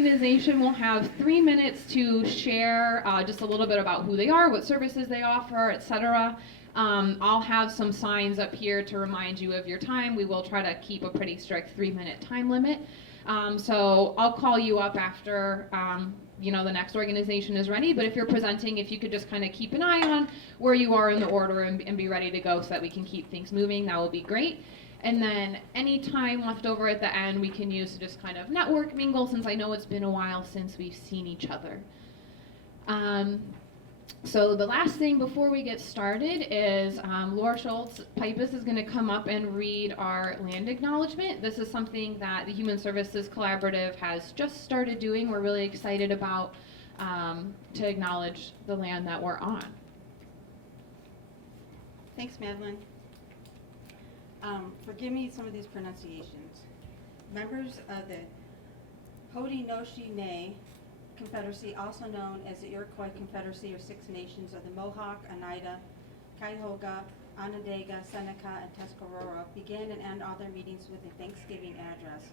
organization will have 3 minutes to share just a little bit about who they are, what services they offer, etc. I'll have some signs up here to remind you of your time. We will try to keep a pretty strict 3-minute time limit. So I'll call you up after the next organization is ready, but if you're presenting, if you could just kind of keep an eye on where you are in the order and be ready to go so that we can keep things moving, that will be great. And then any time left over at the end we can use to just kind of network mingle, since I know it's been a while since we've seen each other. So the last thing before we get started is Laura Schultz Pipus is going to come up and read our land acknowledgement. This is something that the Human Services Collaborative has just started doing. We're really excited about to acknowledge the land that we're on. Thanks, Madeline. Forgive me some of these pronunciations. Members of the Haudenosaunee Confederacy, also known as the Iroquois Confederacy or Six Nations of the Mohawk, Oneida, Cuyahoga, Onondaga, Seneca, and Tuscarora, begin and end all their meetings with a Thanksgiving address.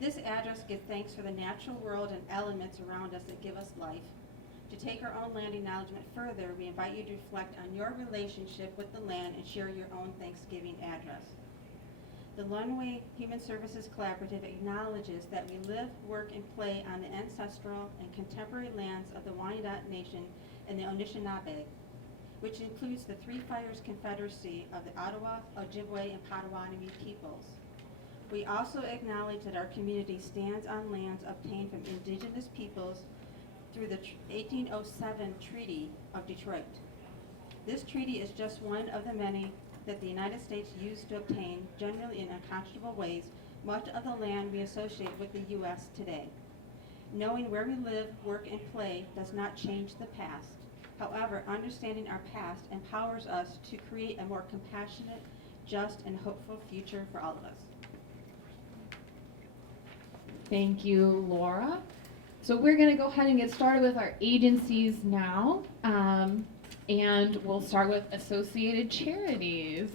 This address gives thanks for the natural world and elements around us that give us life. To take our own land acknowledgement further, we invite you to reflect on your relationship with the land and share your own Thanksgiving address. The Runaway Human Services Collaborative acknowledges that we live, work, and play on the ancestral and contemporary lands of the Wyandot Nation and the Anishinaabe, which includes the Three Fires Confederacy of the Ottawa, Ojibwe, and Potawatomi peoples. We also acknowledge that our community stands on lands obtained from Indigenous peoples through the 1807 Treaty of Detroit. This treaty is just one of the many that the United States used to obtain, generally in unconscionable ways, much of the land we associate with the U.S. today. Knowing where we live, work, and play does not change the past. However, understanding our past empowers us to create a more compassionate, just, and hopeful future for all of us. Thank you, Laura. So we're going to go ahead and get started with our agencies now. And we'll start with Associated Charities.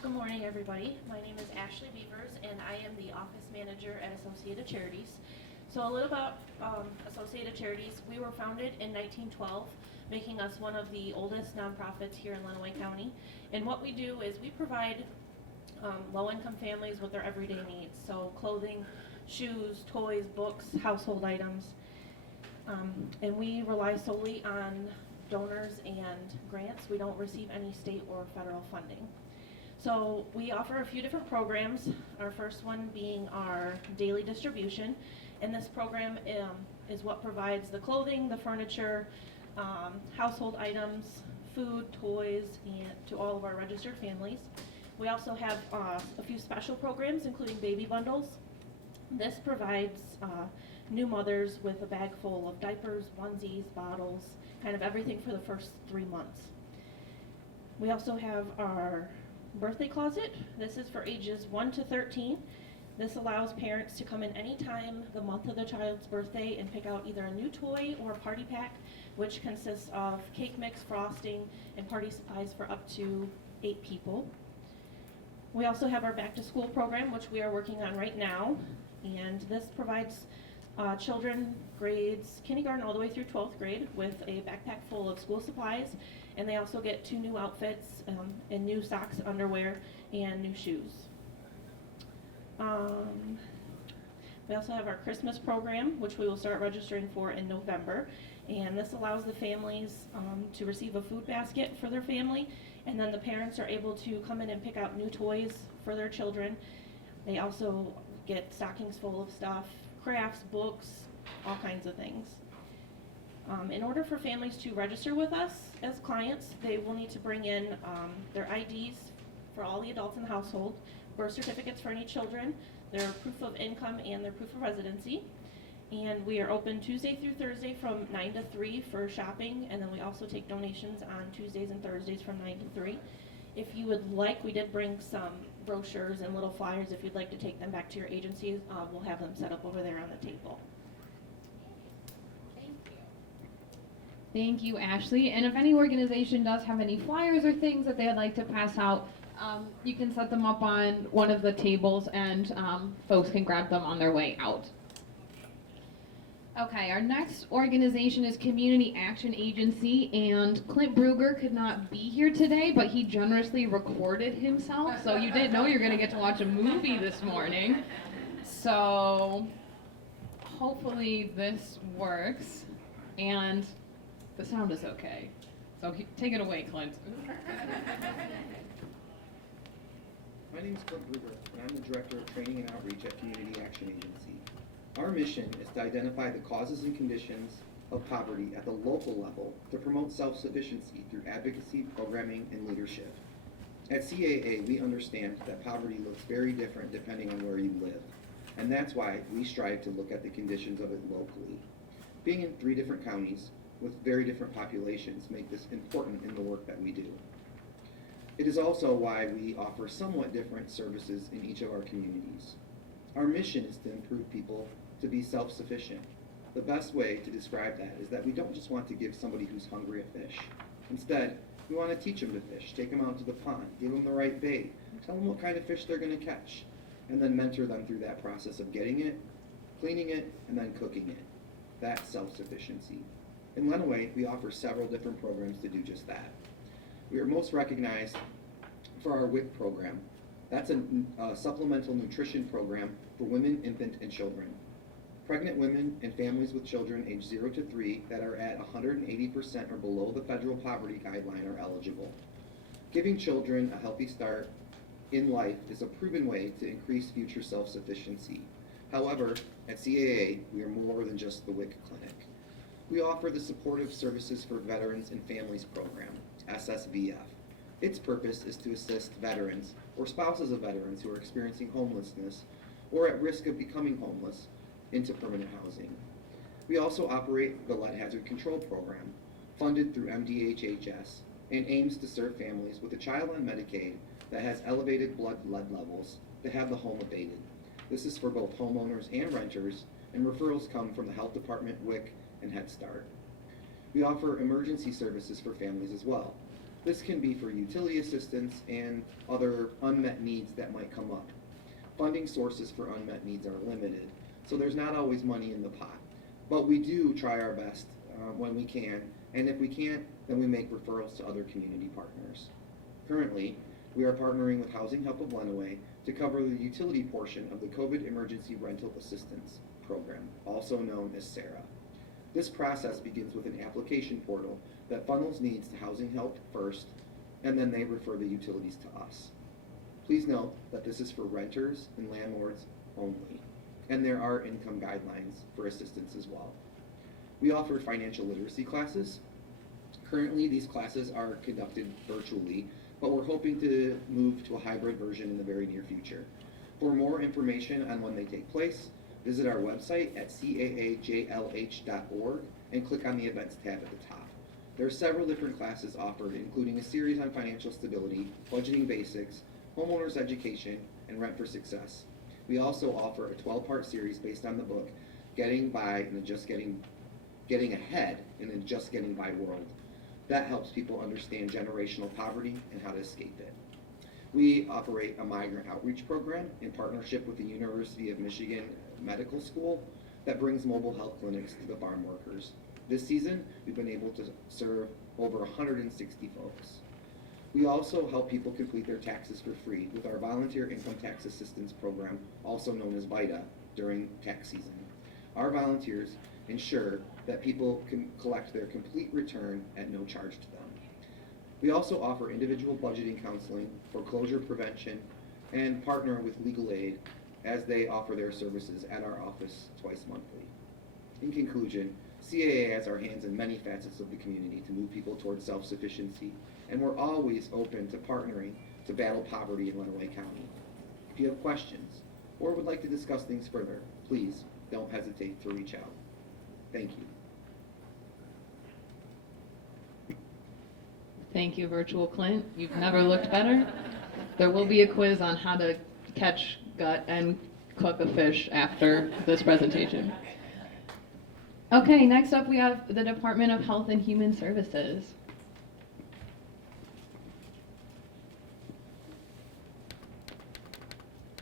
Good morning, everybody. My name is Ashley Beavers, and I am the office manager at Associated Charities. So a little about Associated Charities. We were founded in 1912, making us one of the oldest nonprofits here in Runaway County. And what we do is we provide low-income families with their everyday needs, so clothing, shoes, toys, books, household items, and we rely solely on donors and grants. We don't receive any state or federal funding. So we offer a few different programs, our first one being our daily distribution, and this program is what provides the clothing, the furniture, household items, food, toys, and to all of our registered families. We also have a few special programs, including baby bundles. This provides new mothers with a bag full of diapers, onesies, bottles, kind of everything for the first 3 months. We also have our birthday closet. This is for ages 1 to 13. This allows parents to come in any time the month of the child's birthday and pick out either a new toy or a party pack, which consists of cake mix, frosting, and party supplies for up to 8 people. We also have our back to school program, which we are working on right now, and this provides children grades kindergarten all the way through 12th grade with a backpack full of school supplies, and they also get 2 new outfits and new socks, underwear, and new shoes. We also have our Christmas program, which we will start registering for in November, and this allows the families to receive a food basket for their family, and then the parents are able to come in and pick out new toys for their children. They also get stockings full of stuff, crafts, books, all kinds of things. In order for families to register with us as clients, they will need to bring in their IDs for all the adults in the household, birth certificates for any children, their proof of income, and their proof of residency. And we are open Tuesday through Thursday from 9 to 3 for shopping, and then we also take donations on Tuesdays and Thursdays from 9 to 3. If you would like, we did bring some brochures and little flyers. If you'd like to take them back to your agencies, we'll have them set up over there on the table. Thank you, Ashley. And if any organization does have any flyers or things that they'd like to pass out, You can set them up on one of the tables and folks can grab them on their way out. Okay, our next organization is Community Action Agency, and Clint Bruger could not be here today, but he generously recorded himself, so you didn't know you're going to get to watch a movie this morning. So hopefully this works, and the sound is okay. So take it away, Clint. My name is Clint Bruger, and I'm the Director of Training and Outreach at Community Action Agency. Our mission is to identify the causes and conditions of poverty at the local level to promote self-sufficiency through advocacy, programming, and leadership. At CAA, we understand that poverty looks very different depending on where you live, and that's why we strive to look at the conditions of it locally. Being in 3 different counties with very different populations make this important in the work that we do. It is also why we offer somewhat different services in each of our communities. Our mission is to improve people to be self-sufficient. The best way to describe that is that we don't just want to give somebody who's hungry a fish. Instead, we want to teach them to fish, take them out to the pond, give them the right bait, tell them what kind of fish they're going to catch, and then mentor them through that process of getting it, cleaning it, and then cooking it. That's self-sufficiency. In Runaway, we offer several different programs to do just that. We are most recognized for our WIC program. That's a supplemental nutrition program for women, infant, and children. Pregnant women and families with children aged 0 to 3 that are at 180% or below the federal poverty guideline are eligible. Giving children a healthy start in life is a proven way to increase future self-sufficiency. However, at CAA, we are more than just the WIC clinic. We offer the Supportive Services for Veterans and Families program, SSVF. Its purpose is to assist veterans or spouses of veterans who are experiencing homelessness or at risk of becoming homeless into permanent housing. We also operate the Lead Hazard Control Program, funded through MDHHS, and aims to serve families with a child on Medicaid that has elevated blood lead levels to have the home abated. This is for both homeowners and renters, and referrals come from the Health Department, WIC, and Head Start. We offer emergency services for families as well. This can be for utility assistance and other unmet needs that might come up. Funding sources for unmet needs are limited, so there's not always money in the pot. But we do try our best when we can, and if we can't, then we make referrals to other community partners. Currently, we are partnering with Housing Help of Runaway to cover the utility portion of the COVID Emergency Rental Assistance Program, also known as SARA. This process begins with an application portal that funnels needs to Housing Help first, and then they refer the utilities to us. Please note that this is for renters and landlords only, and there are income guidelines for assistance as well. We offer financial literacy classes. Currently, these classes are conducted virtually, but we're hoping to move to a hybrid version in the very near future. For more information on when they take place, visit our website at caajlh.org and click on the Events tab at the top. There are several different classes offered, including a series on financial stability, budgeting basics, homeowners education, and rent for success. We also offer a 12-part series based on the book, Getting By in the Getting Ahead in the Just Getting By World. That helps people understand generational poverty and how to escape it. We operate a migrant outreach program in partnership with the University of Michigan Medical School that brings mobile health clinics to the farm workers. This season, we've been able to serve over 160 folks. We also help people complete their taxes for free with our Volunteer Income Tax Assistance Program, also known as VITA, during tax season. Our volunteers ensure that people can collect their complete return at no charge to them. We also offer individual budgeting counseling, foreclosure prevention, and partner with legal aid as they offer their services at our office twice monthly. In conclusion, CAA has our hands in many facets of the community to move people towards self-sufficiency, and we're always open to partnering to battle poverty in Runaway County. If you have questions or would like to discuss things further, please don't hesitate to reach out. Thank you. Thank you, Virtual Clint. You've never looked better. There will be a quiz on how to catch, gut, and cook a fish after this presentation. Okay, next up we have the Department of Health and Human Services.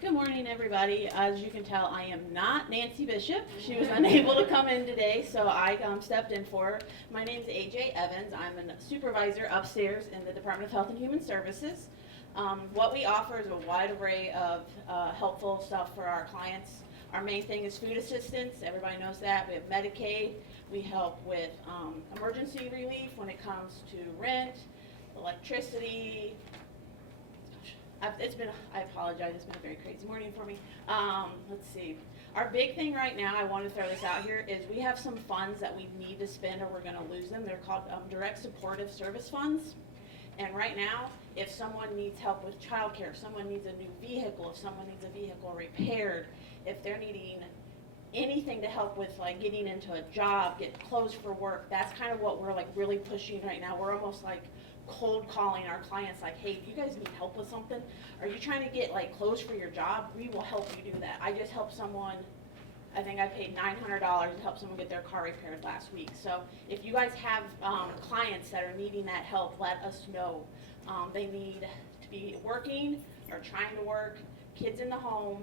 Good morning, everybody. As you can tell, I am not Nancy Bishop. She was unable to come in today, so I stepped in for her. My name is AJ Evans. I'm a supervisor upstairs in the Department of Health and Human Services. What we offer is a wide array of helpful stuff for our clients. Our main thing is food assistance. Everybody knows that. We have Medicaid. We help with emergency relief when it comes to rent, electricity. I apologize, it's been a very crazy morning for me. Let's see. Our big thing right now, I want to throw this out here, is we have some funds that we need to spend or we're going to lose them. They're called direct supportive service funds. And right now, if someone needs help with childcare, if someone needs a new vehicle, if someone needs a vehicle repaired, if they're needing anything to help with like getting into a job, get clothes for work, that's kind of what we're like really pushing right now. We're almost like cold calling our clients like, hey, you guys need help with something? Are you trying to get like clothes for your job? We will help you do that. I just helped someone, I think I paid $900 to help someone get their car repaired last week. So if you guys have clients that are needing that help, let us know. They need to be working or trying to work, kids in the home,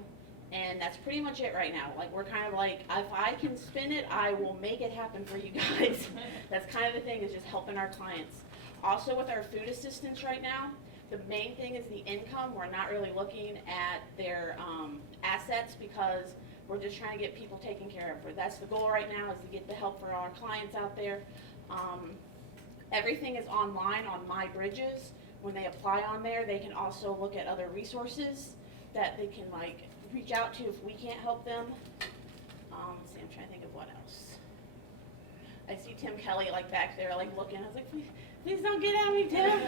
and that's pretty much it right now. Like we're kind of like, if I can spin it, I will make it happen for you guys. That's kind of the thing, is just helping our clients. Also with our food assistance right now, the main thing is the income. We're not really looking at their assets because we're just trying to get people taken care of. That's the goal right now, is to get the help for our clients out there. Everything is online on My Bridges. When they apply on there, they can also look at other resources that they can like reach out to if we can't help them. Let's see, I'm trying to think of what else. I see Tim Kelly like back there like looking. I was like, please don't get at me, Tim.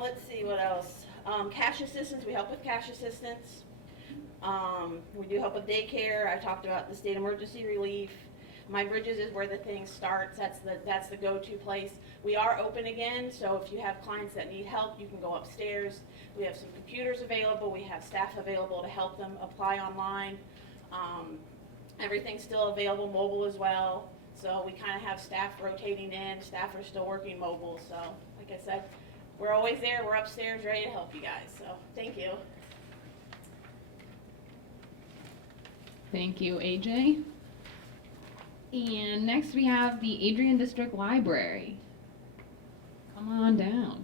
Let's see what else. Cash assistance, we help with cash assistance. We do help with daycare. I talked about the state emergency relief. My Bridges is where the thing starts. That's the go-to place. We are open again, so if you have clients that need help, you can go upstairs. We have some computers available. We have staff available to help them apply online. Everything's still available mobile as well. So we kind of have staff rotating in. Staff are still working mobile. So like I said, we're always there. We're upstairs ready to help you guys. So thank you. Thank you, AJ. And next we have the Adrian District Library. Come on down.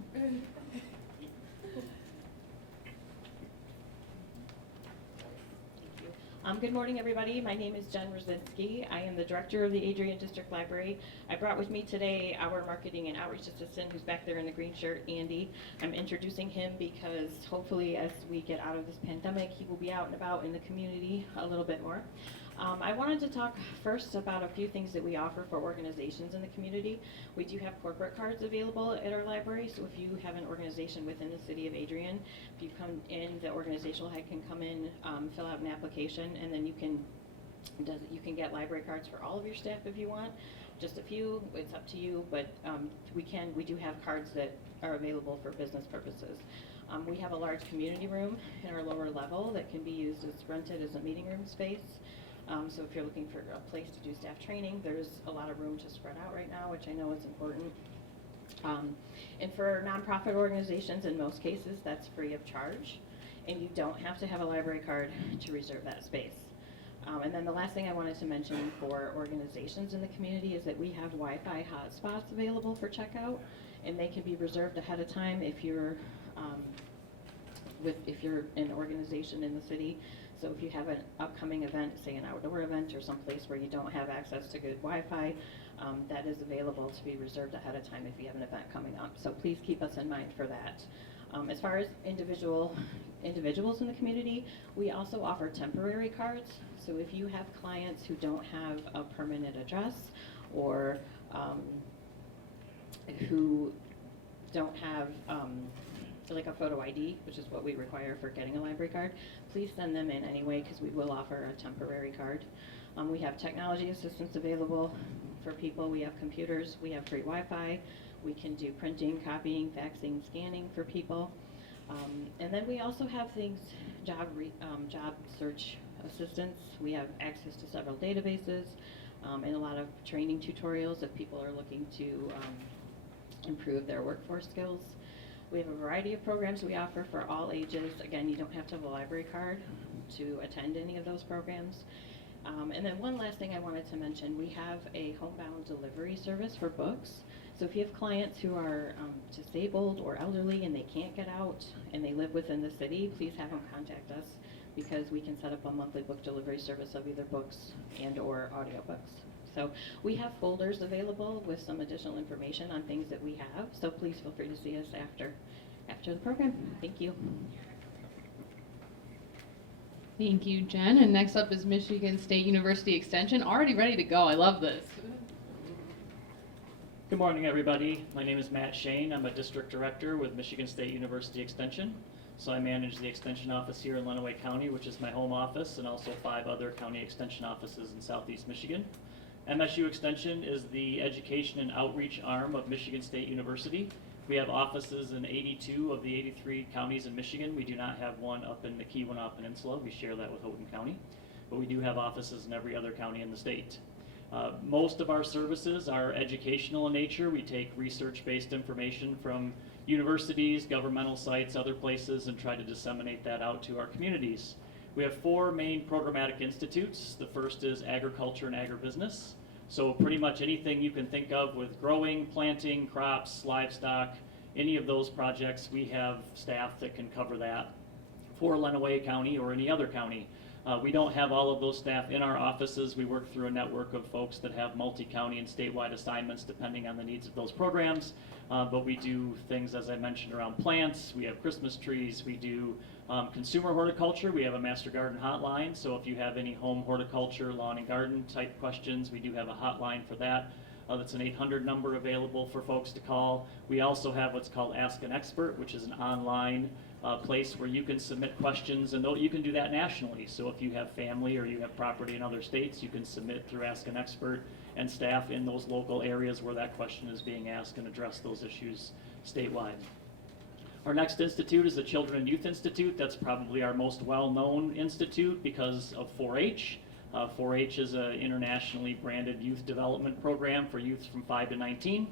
Good morning, everybody. My name is Jen Rosinski. I am the director of the Adrian District Library. I brought with me today our marketing and outreach assistant, who's back there in the green shirt, Andy. I'm introducing him because hopefully as we get out of this pandemic, he will be out and about in the community a little bit more. I wanted to talk first about a few things that we offer for organizations in the community. We do have corporate cards available at our library, so if you have an organization within the city of Adrian, if you come in, the organizational head can come in, fill out an application, and then you can get library cards for all of your staff if you want. Just a few, it's up to you, but we do have cards that are available for business purposes. We have a large community room in our lower level that can be used as rented as a meeting room space. So if you're looking for a place to do staff training, there's a lot of room to spread out right now, which I know is important. And for nonprofit organizations, in most cases, that's free of charge, and you don't have to have a library card to reserve that space. And then the last thing I wanted to mention for organizations in the community is that we have Wi-Fi hotspots available for checkout, and they can be reserved ahead of time if you're an organization in the city. So if you have an upcoming event, say an outdoor event or someplace where you don't have access to good Wi-Fi, that is available to be reserved ahead of time if you have an event coming up. So please keep us in mind for that. As far as individuals in the community, we also offer temporary cards. So if you have clients who don't have a permanent address or who don't have like a photo ID, which is what we require for getting a library card, please send them in anyway, because we will offer a temporary card. We have technology assistance available for people. We have computers, we have free Wi-Fi, we can do printing, copying, faxing, scanning for people. And then we also have things, job search assistance. We have access to several databases and a lot of training tutorials if people are looking to improve their workforce skills. We have a variety of programs we offer for all ages. Again, you don't have to have a library card to attend any of those programs. And then one last thing I wanted to mention, we have a homebound delivery service for books. So if you have clients who are disabled or elderly and they can't get out and they live within the city, please have them contact us, because we can set up a monthly book delivery service of either books and or audiobooks. So we have folders available with some additional information on things that we have, so please feel free to see us after the program. Thank you. Thank you, Jen. And next up is Michigan State University Extension. Already ready to go. I love this. Good morning, everybody. My name is Matt Shane. I'm a district director with Michigan State University Extension. So I manage the extension office here in Runaway County, which is my home office, and also 5 other county extension offices in southeast Michigan. MSU Extension is the education and outreach arm of Michigan State University. We have offices in 82 of the 83 counties in Michigan. We do not have one up in the Keweenaw Peninsula. We share that with Houghton County. But we do have offices in every other county in the state. Most of our services are educational in nature. We take research-based information from universities, governmental sites, other places, and try to disseminate that out to our communities. We have 4 main programmatic institutes. The first is agriculture and agribusiness. So pretty much anything you can think of with growing, planting, crops, livestock, any of those projects, we have staff that can cover that for Lenawee County or any other county. We don't have all of those staff in our offices. We work through a network of folks that have multi-county and statewide assignments depending on the needs of those programs. But we do things, as I mentioned, around plants. We have Christmas trees. We do consumer horticulture. We have a master garden hotline. So if you have any home horticulture, lawn and garden type questions, we do have a hotline for that. That's an 800 number available for folks to call. We also have what's called Ask an Expert, which is an online place where you can submit questions, and you can do that nationally. So if you have family or you have property in other states, you can submit through Ask an Expert, and staff in those local areas where that question is being asked and address those issues statewide. Our next institute is the Children and Youth Institute. That's probably our most well-known institute because of 4-H. 4-H is an internationally branded youth development program for youth from 5 to 19.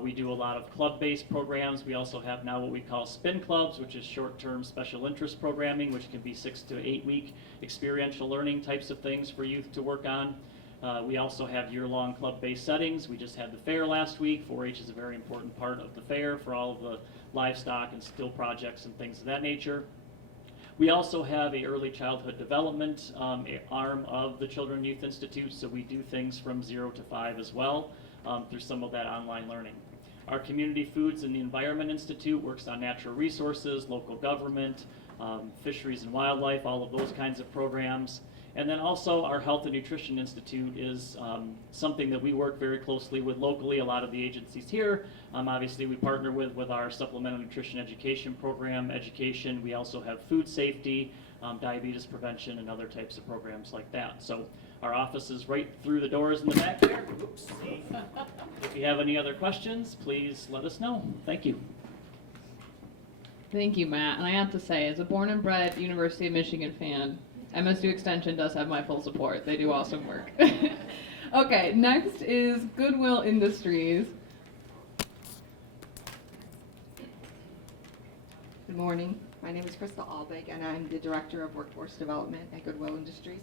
We do a lot of club-based programs. We also have now what we call spin clubs, which is short-term special interest programming, which can be 6 to 8 week experiential learning types of things for youth to work on. We also have year-long club-based settings. We just had the fair last week. 4-H is a very important part of the fair for all of the livestock and still projects and things of that nature. We also have a early childhood development arm of the Children and Youth Institute, so we do things from 0 to 5 as well through some of that online learning. Our Community Foods and the Environment Institute works on natural resources, local government, fisheries and wildlife, all of those kinds of programs. And then also our Health and Nutrition Institute is something that we work very closely with locally, a lot of the agencies here. Obviously we partner with our supplemental nutrition education program, education. We also have food safety, diabetes prevention, and other types of programs like that. So our office is right through the doors in the back there. Oops. If you have any other questions, please let us know. Thank you. Thank you, Matt. And I have to say, as a born and bred University of Michigan fan, MSU Extension does have my full support. They do awesome work. Okay, next is Goodwill Industries. Good morning. My name is Crystal Albig, and I'm the Director of Workforce Development at Goodwill Industries.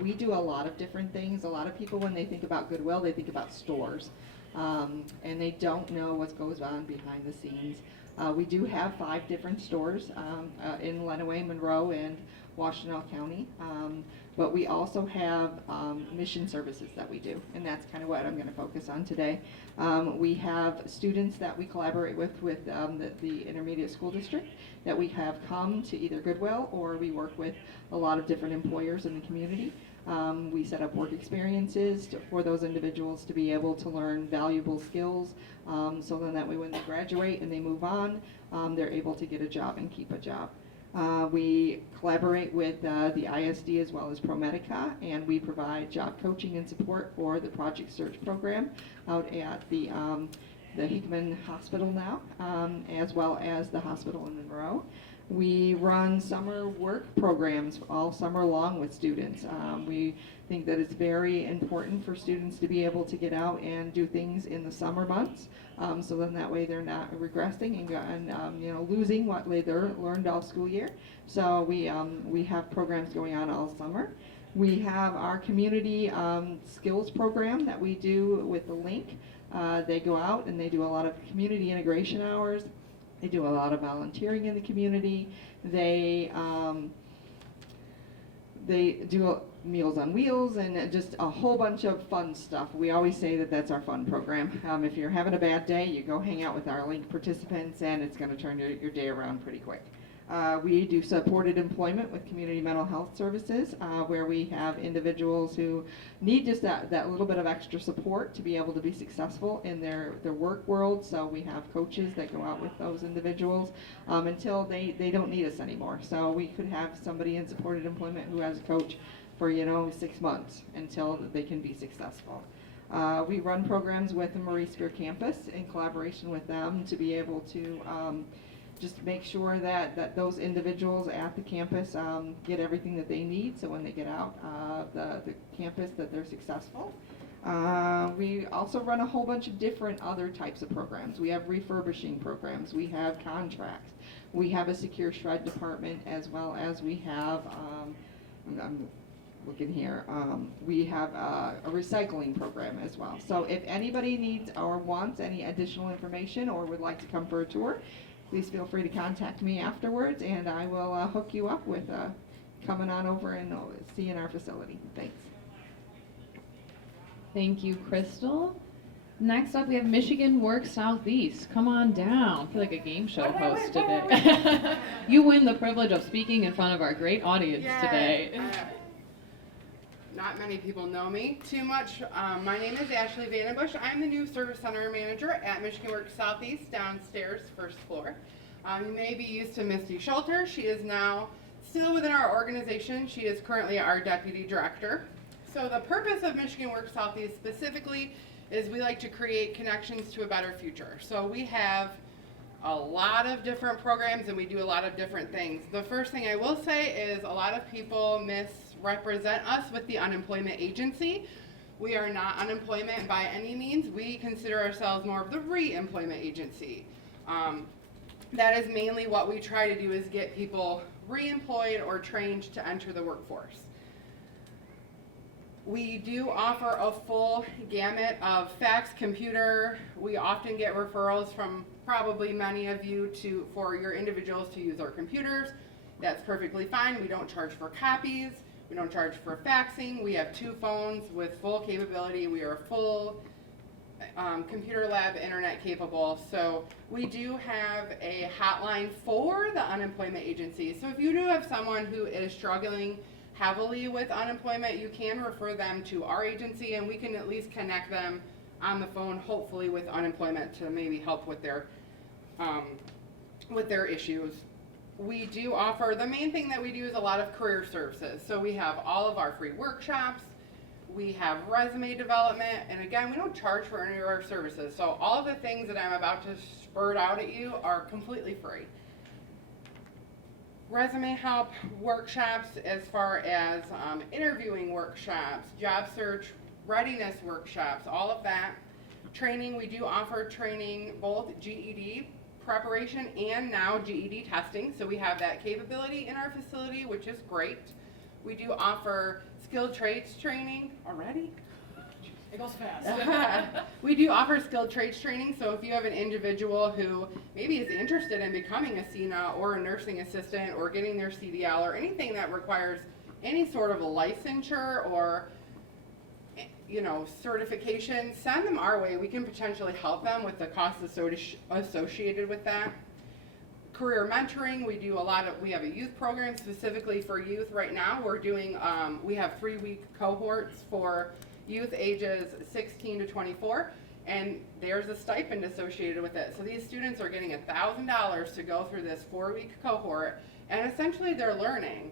We do a lot of different things. A lot of people, when they think about Goodwill, they think about stores, and they don't know what goes on behind the scenes. We do have 5 different stores in Lenawee, Monroe, and Washtenaw County, but we also have mission services that we do, and that's kind of what I'm going to focus on today. We have students that we collaborate with the intermediate school district that we have come to either Goodwill, or we work with a lot of different employers in the community. We set up work experiences for those individuals to be able to learn valuable skills, so then that way when they graduate and they move on, they're able to get a job and keep a job. We collaborate with the ISD as well as Promedica, and we provide job coaching and support for the Project Search program out at the Hickman Hospital now, as well as the hospital in Monroe. We run summer work programs all summer long with students. We think that it's very important for students to be able to get out and do things in the summer months, so then that way they're not regressing and losing what they learned all school year. So we have programs going on all summer. We have our community skills program that we do with the Link. They go out and they do a lot of community integration hours. They do a lot of volunteering in the community. They do Meals on Wheels and just a whole bunch of fun stuff. We always say that that's our fun program. If you're having a bad day, you go hang out with our Link participants and it's going to turn your day around pretty quick. We do supported employment with community mental health services, where we have individuals who need just that little bit of extra support to be able to be successful in their work world. So we have coaches that go out with those individuals until they don't need us anymore. So we could have somebody in supported employment who has a coach for 6 months until they can be successful. We run programs with the Marie Spear campus in collaboration with them to be able to just make sure that those individuals at the campus get everything that they need, so when they get out of the campus that they're successful. We also run a whole bunch of different other types of programs. We have refurbishing programs, we have contracts, we have a secure shred department, as well as we have, I'm looking here, we have a recycling program as well. So if anybody needs or wants any additional information or would like to come for a tour, please feel free to contact me afterwards, and I will hook you up with coming on over and seeing our facility. Thanks. Thank you, Crystal. Next up, we have Michigan Works Southeast. Come on down. I feel like a game show host today. You win the privilege of speaking in front of our great audience today. Not many people know me too much. My name is Ashley Vandenbush. I'm the new Service Center Manager at Michigan Works Southeast, downstairs, first floor. You may be used to Misty Schulter. She is now still within our organization. She is currently our Deputy Director. So the purpose of Michigan Works Southeast specifically is we like to create connections to a better future. So we have a lot of different programs and we do a lot of different things. The first thing I will say is a lot of people misrepresent us with the unemployment agency. We are not unemployment by any means. We consider ourselves more of the re-employment agency. That is mainly what we try to do, is get people re-employed or trained to enter the workforce. We do offer a full gamut of fax, computer. We often get referrals from probably many of you for your individuals to use our computers. That's perfectly fine. We don't charge for copies. We don't charge for faxing. We have 2 phones with full capability. We are full computer lab, internet capable. So we do have a hotline for the unemployment agency. So if you do have someone who is struggling heavily with unemployment, you can refer them to our agency and we can at least connect them on the phone, hopefully with unemployment, to maybe help with their issues. We do offer, the main thing that we do is a lot of career services. So we have all of our free workshops, we have resume development, and again, we don't charge for any of our services. So all of the things that I'm about to spurt out at you are completely free. Resume help workshops as far as interviewing workshops, job search, readiness workshops, all of that. Training, we do offer training, both GED preparation and now GED testing. So we have that capability in our facility, which is great. We do offer skilled trades training already. It goes fast. We do offer skilled trades training, so if you have an individual who maybe is interested in becoming a CNA or a nursing assistant or getting their CDL or anything that requires any sort of a licensure or certification, send them our way. We can potentially help them with the costs associated with that. Career mentoring, we have a youth program specifically for youth right now. We're doing, we have 3-week cohorts for youth ages 16 to 24, and there's a stipend associated with it. So these students are getting $1,000 to go through this 4-week cohort, and essentially they're learning.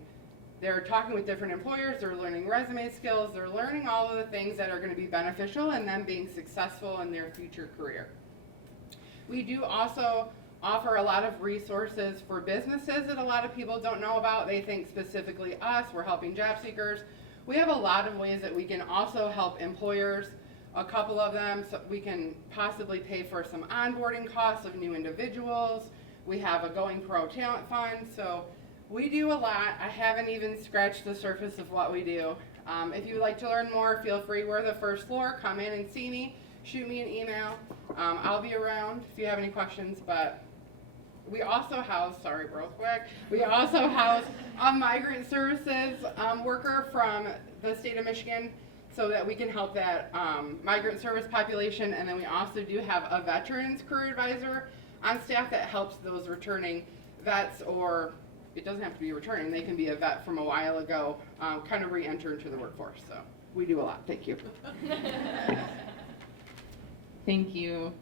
They're talking with different employers, they're learning resume skills, they're learning all of the things that are going to be beneficial in them being successful in their future career. We do also offer a lot of resources for businesses that a lot of people don't know about. They think specifically us, we're helping job seekers. We have a lot of ways that we can also help employers. A couple of them, so we can possibly pay for some onboarding costs of new individuals. We have a Going Pro Talent Fund, so we do a lot. I haven't even scratched the surface of what we do. If you would like to learn more, feel free. We're the first floor. Come in and see me. Shoot me an email. I'll be around if you have any questions. But we also house, sorry, real quick. We also house a migrant services worker from the state of Michigan, so that we can help that migrant service population. And then we also do have a veterans career advisor on staff that helps those returning vets, or it doesn't have to be returning, they can be a vet from a while ago, kind of re-enter into the workforce. So we do a lot. Thank you. Thank you,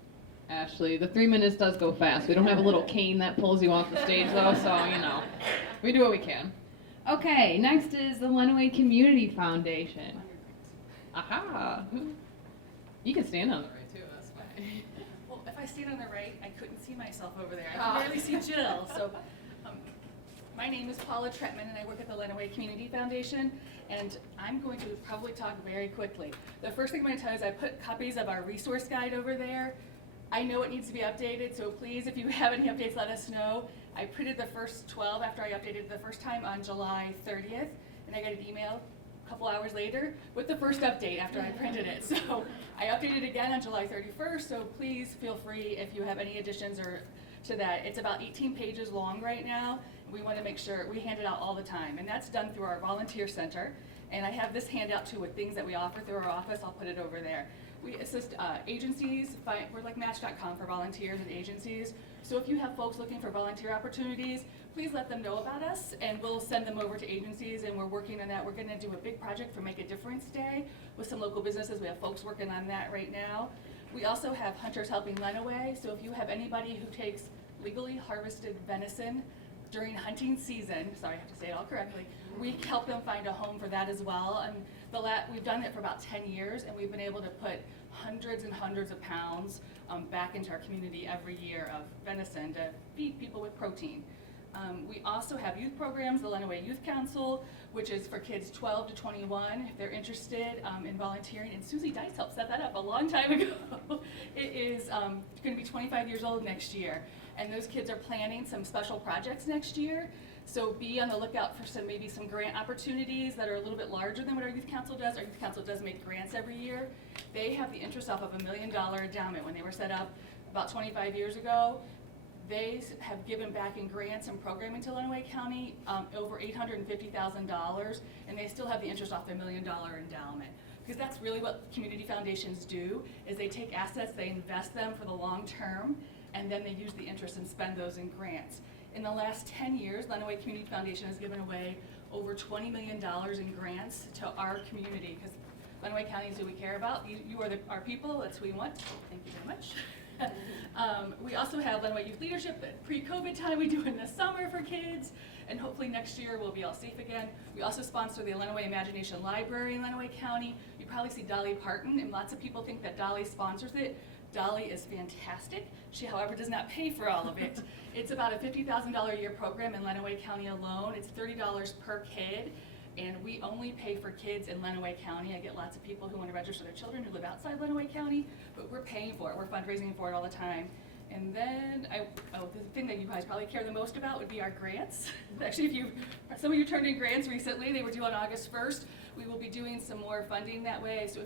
Ashley. The 3 minutes does go fast. We don't have a little cane that pulls you off the stage though, so you know, we do what we can. Okay, next is the Runaway Community Foundation. Aha. You can stand on the right too, that's fine. Well, if I stand on the right, I couldn't see myself over there. I can barely see Jill. So, my name is Paula Tretman, and I work at the Runaway Community Foundation. And I'm going to probably talk very quickly. The first thing I'm going to tell you is I put copies of our resource guide over there. I know it needs to be updated, so please, if you have any updates, let us know. I printed the first 12 after I updated it the first time on July 30th, and I got an email a couple hours later with the first update after I printed it. So I updated it again on July 31st, so please feel free if you have any additions or to that. It's about 18 pages long right now. We want to make sure we hand it out all the time, and that's done through our volunteer center. And I have this handout too with things that we offer through our office. I'll put it over there. We assist agencies. We're like Match.com for volunteers and agencies. So if you have folks looking for volunteer opportunities, please let them know about us, and we'll send them over to agencies, and we're working on that. We're going to do a big project for Make a Difference Day with some local businesses. We have folks working on that right now. We also have Hunters Helping Runaway. So if you have anybody who takes legally harvested venison during hunting season, sorry, I have to say it all correctly, we help them find a home for that as well. And we've done it for about 10 years, and we've been able to put hundreds and hundreds of pounds back into our community every year of venison to feed people with protein. We also have youth programs, the Runaway Youth Council, which is for kids 12 to 21 if they're interested in volunteering. And Susie Dice helped set that up a long time ago. It is going to be 25 years old next year. And those kids are planning some special projects next year. So be on the lookout for maybe some grant opportunities that are a little bit larger than what our youth council does. Our youth council does make grants every year. They have the interest off of $1 million endowment. When they were set up about 25 years ago, they have given back in grants and programming to Runaway County over $850,000, and they still have the interest off their $1 million endowment. Because that's really what community foundations do, is they take assets, they invest them for the long term, and then they use the interest and spend those in grants. In the last 10 years, Runaway Community Foundation has given away over $20 million in grants to our community, because Runaway County is who we care about. You are our people, that's who we want. Thank you very much. We also have Runaway Youth Leadership that pre-COVID time we do in the summer for kids, and hopefully next year we'll be all safe again. We also sponsor the Runaway Imagination Library in Runaway County. You probably see Dolly Parton, and lots of people think that Dolly sponsors it. Dolly is fantastic. She, however, does not pay for all of it. It's about a $50,000 a year program in Runaway County alone. It's $30 per kid, and we only pay for kids in Runaway County. I get lots of people who want to register their children who live outside Runaway County, but we're paying for it. We're fundraising for it all the time. And then, the thing that you guys probably care the most about would be our grants. Actually, some of you turned in grants recently. They were due on August 1st. We will be doing some more funding that way. So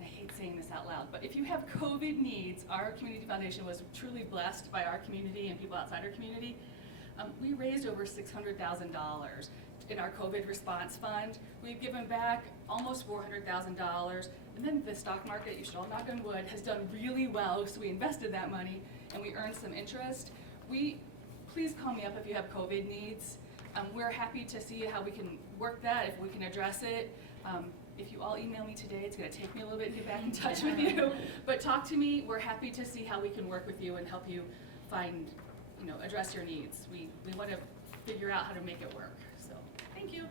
I hate saying this out loud, but if you have COVID needs, our community foundation was truly blessed by our community and people outside our community. We raised over $600,000 in our COVID response fund. We've given back almost $400,000. And then the stock market, you should all knock on wood, has done really well, so we invested that money and we earned some interest. Please call me up if you have COVID needs. We're happy to see how we can work that, if we can address it. If you all email me today, it's going to take me a little bit to get back in touch with you. But talk to me. We're happy to see how we can work with you and help you find, address your needs. We want to figure out how to make it work. So thank you.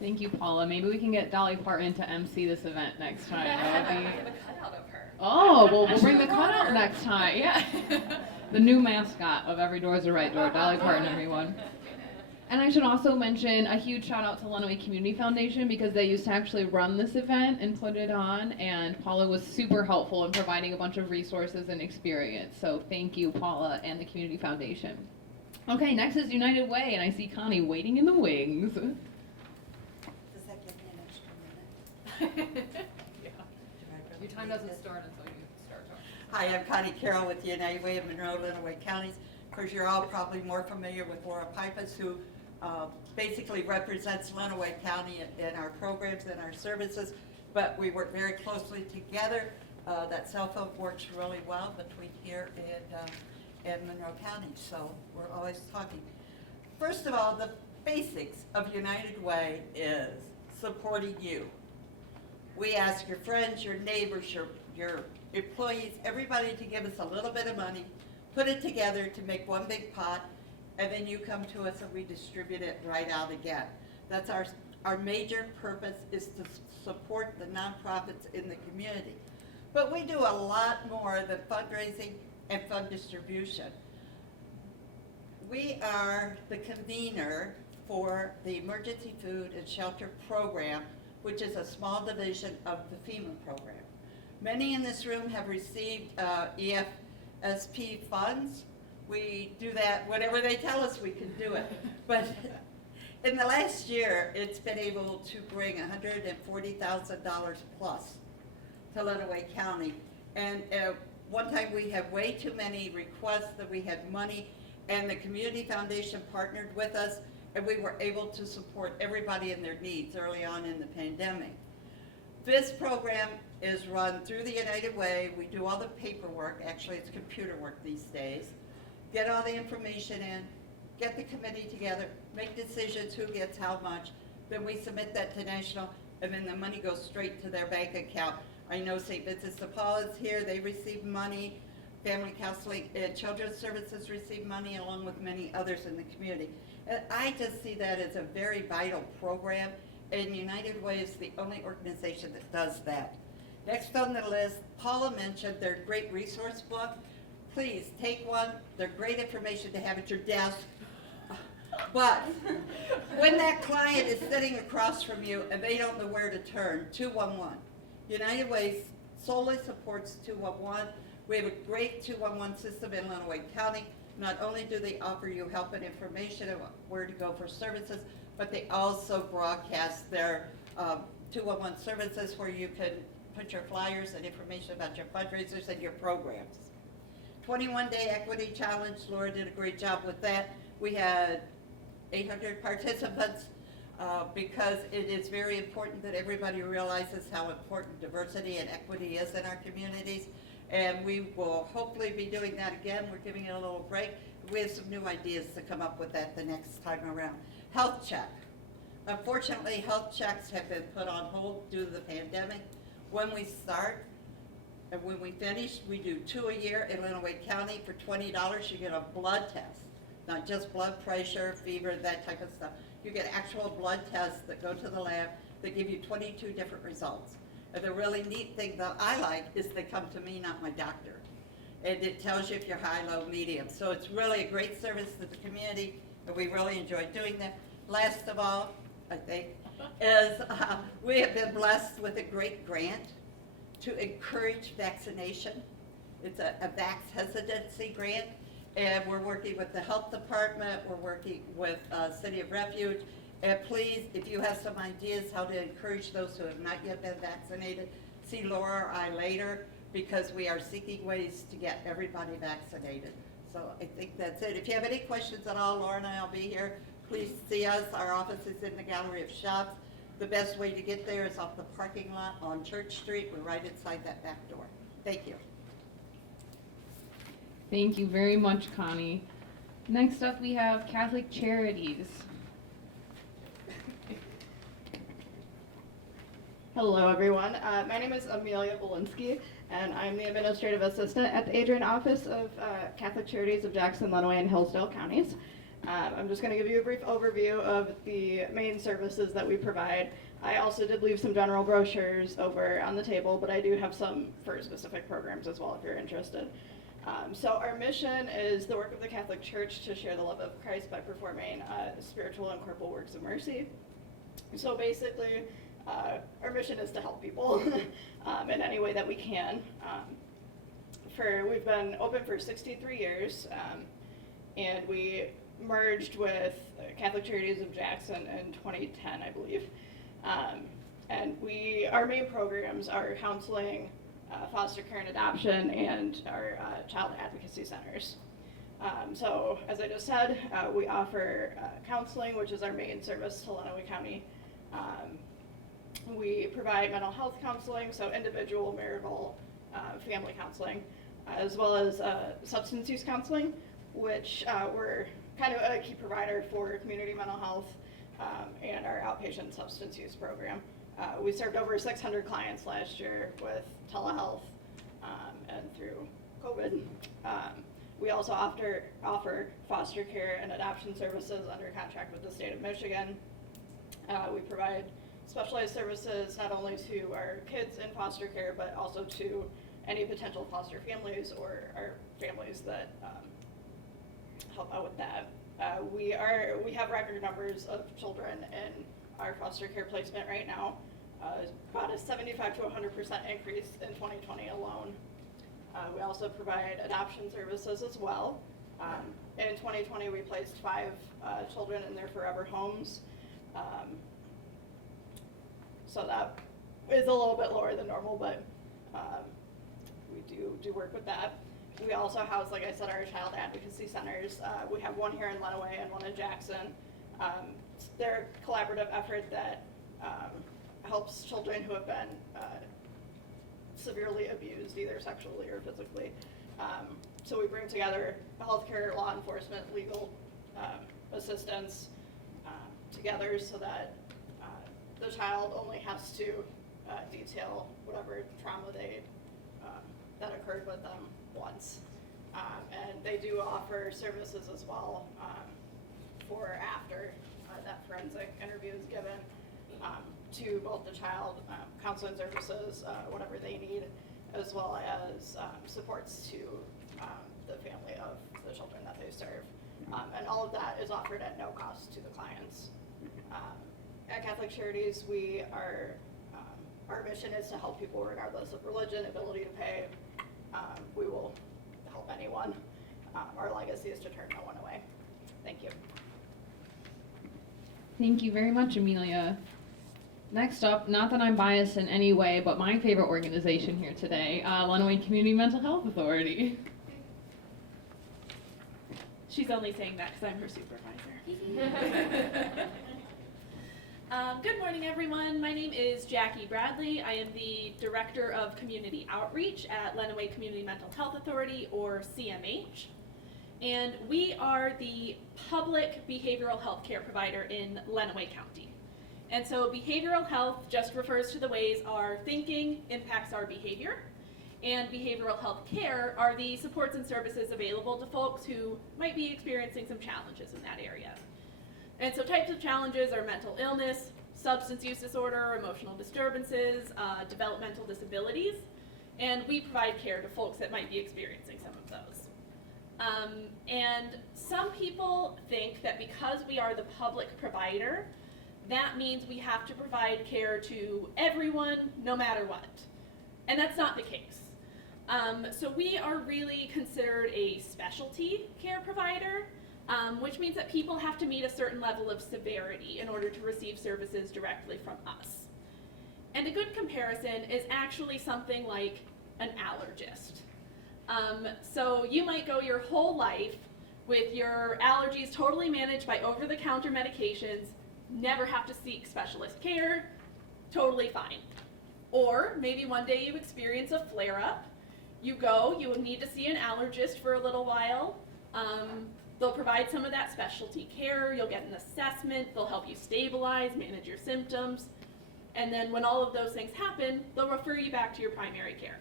Thank you, Paula. Maybe we can get Dolly Parton to MC this event next time. That would be... I have a cutout of her. Oh, well, we'll bring the cutout. next time. Yeah. The new mascot of Every Door's the Right Door, Dolly Parton, everyone. And I should also mention a huge shout out to Runaway Community Foundation because they used to actually run this event and put it on, and Paula was super helpful in providing a bunch of resources and experience. So thank you, Paula and the Community Foundation. Okay, next is United Way, and I see Connie waiting in the wings. Does that give me an extra minute? Your time doesn't start until you start talking. Hi, I'm Connie Carroll with the United Way of Monroe, Runaway counties. Of course, you're all probably more familiar with Laura Pipus, who basically represents Runaway County in our programs and our services, but we work very closely together. That cell phone works really well between here and Monroe County, so we're always talking. First of all, the basics of United Way is supporting you. We ask your friends, your neighbors, your employees, everybody to give us a little bit of money, put it together to make one big pot, and then you come to us and we distribute it right out again. That's our major purpose, is to support the nonprofits in the community. But we do a lot more than fundraising and fund distribution. We are the convener for the Emergency Food and Shelter Program, which is a small division of the FEMA program. Many in this room have received EFSP funds. We do that, whatever they tell us we can do it. But in the last year, it's been able to bring $140,000 plus to Runaway County. And one time we had way too many requests that we had money, and the Community Foundation partnered with us, and we were able to support everybody in their needs early on in the pandemic. This program is run through the United Way. We do all the paperwork. Actually, it's computer work these days. Get all the information in, get the committee together, make decisions who gets how much, then we submit that to National, and then the money goes straight to their bank account. I know St. Vincent de Paul is here, they receive money, Family Counseling and Children's Services receive money, along with many others in the community. And I just see that as a very vital program, and United Way is the only organization that does that. Next on the list, Paula mentioned their great resource book. Please take one. They're great information to have at your desk. But when that client is sitting across from you and they don't know where to turn, 211. United Way solely supports 211. We have a great 211 system in Runaway County. Not only do they offer you help and information on where to go for services, but they also broadcast their 211 services where you can put your flyers and information about your fundraisers and your programs. 21-day equity challenge, Laura did a great job with that. We had 800 participants because it is very important that everybody realizes how important diversity and equity is in our communities. And we will hopefully be doing that again. We're giving it a little break. We have some new ideas to come up with that the next time around. Health check. Unfortunately, health checks have been put on hold due to the pandemic. When we start, and when we finish, we do 2 a year in Runaway County. For $20, you get a blood test, not just blood pressure, fever, that type of stuff. You get actual blood tests that go to the lab that give you 22 different results. And the really neat thing that I like is they come to me, not my doctor. And it tells you if you're high, low, medium. So it's really a great service to the community, and we really enjoy doing that. Last of all, I think, is we have been blessed with a great grant to encourage vaccination. It's a vax hesitancy grant, and we're working with the health department, we're working with City of Refuge, and please, if you have some ideas how to encourage those who have not yet been vaccinated, see Laura or I later, because we are seeking ways to get everybody vaccinated. So I think that's it. If you have any questions at all, Laura and I will be here. Please see us. Our office is in the Gallery of Shops. The best way to get there is off the parking lot on Church Street. We're right inside that back door. Thank you. Thank you very much, Connie. Next up, we have Catholic Charities. Hello, everyone. My name is Amelia Bolinski, and I'm the administrative assistant at the Adrian office of Catholic Charities of Jackson, Lenawee, and Hillsdale counties. I'm just going to give you a brief overview of the main services that we provide. I also did leave some general brochures over on the table, but I do have some for specific programs as well if you're interested. So our mission is the work of the Catholic Church to share the love of Christ by performing spiritual and corporal works of mercy. So basically, our mission is to help people in any way that we can. We've been open for 63 years, and we merged with Catholic Charities of Jackson in 2010, I believe. And our main programs are counseling, foster care and adoption, and our child advocacy centers. So as I just said, we offer counseling, which is our main service to Runaway County. We provide mental health counseling, so individual, marital, family counseling, as well as substance use counseling, which we're kind of a key provider for community mental health and our outpatient substance use program. We served over 600 clients last year with telehealth and through COVID. We also offer foster care and adoption services under contract with the state of Michigan. We provide specialized services not only to our kids in foster care, but also to any potential foster families or our families that help out with that. We have record numbers of children in our foster care placement right now, about a 75 to 100% increase in 2020 alone. We also provide adoption services as well. In 2020, we placed 5 children in their forever homes. So that is a little bit lower than normal, but we do work with that. We also house, like I said, our child advocacy centers. We have one here in Runaway and one in Jackson. They're a collaborative effort that helps children who have been severely abused, either sexually or physically. So we bring together healthcare, law enforcement, legal assistance together so that the child only has to detail whatever trauma that occurred with them once. And they do offer services as well for after that forensic interview is given to both the child, counseling services, whatever they need, as well as supports to the family of the children that they serve. And all of that is offered at no cost to the clients. At Catholic Charities, our mission is to help people regardless of religion, ability to pay. We will help anyone. Our legacy is to turn no one away. Thank you. Thank you very much, Amelia. Next up, not that I'm biased in any way, but my favorite organization here today, Runaway Community Mental Health Authority. She's only saying that because I'm her supervisor. Good morning, everyone. My name is Jackie Bradley. I am the Director of Community Outreach at Runaway Community Mental Health Authority, or CMH. And we are the public behavioral health care provider in Runaway County. And so behavioral health just refers to the ways our thinking impacts our behavior. And behavioral health care are the supports and services available to folks who might be experiencing some challenges in that area. And so types of challenges are mental illness, substance use disorder, emotional disturbances, developmental disabilities, and we provide care to folks that might be experiencing some of those. And some people think that because we are the public provider, that means we have to provide care to everyone, no matter what. And that's not the case. So we are really considered a specialty care provider, which means that people have to meet a certain level of severity in order to receive services directly from us. And a good comparison is actually something like an allergist. So you might go your whole life with your allergies totally managed by over-the-counter medications, never have to seek specialist care, totally fine. Or maybe one day you experience a flare-up, you need to see an allergist for a little while, they'll provide some of that specialty care, you'll get an assessment, they'll help you stabilize, manage your symptoms, and then when all of those things happen, they'll refer you back to your primary care.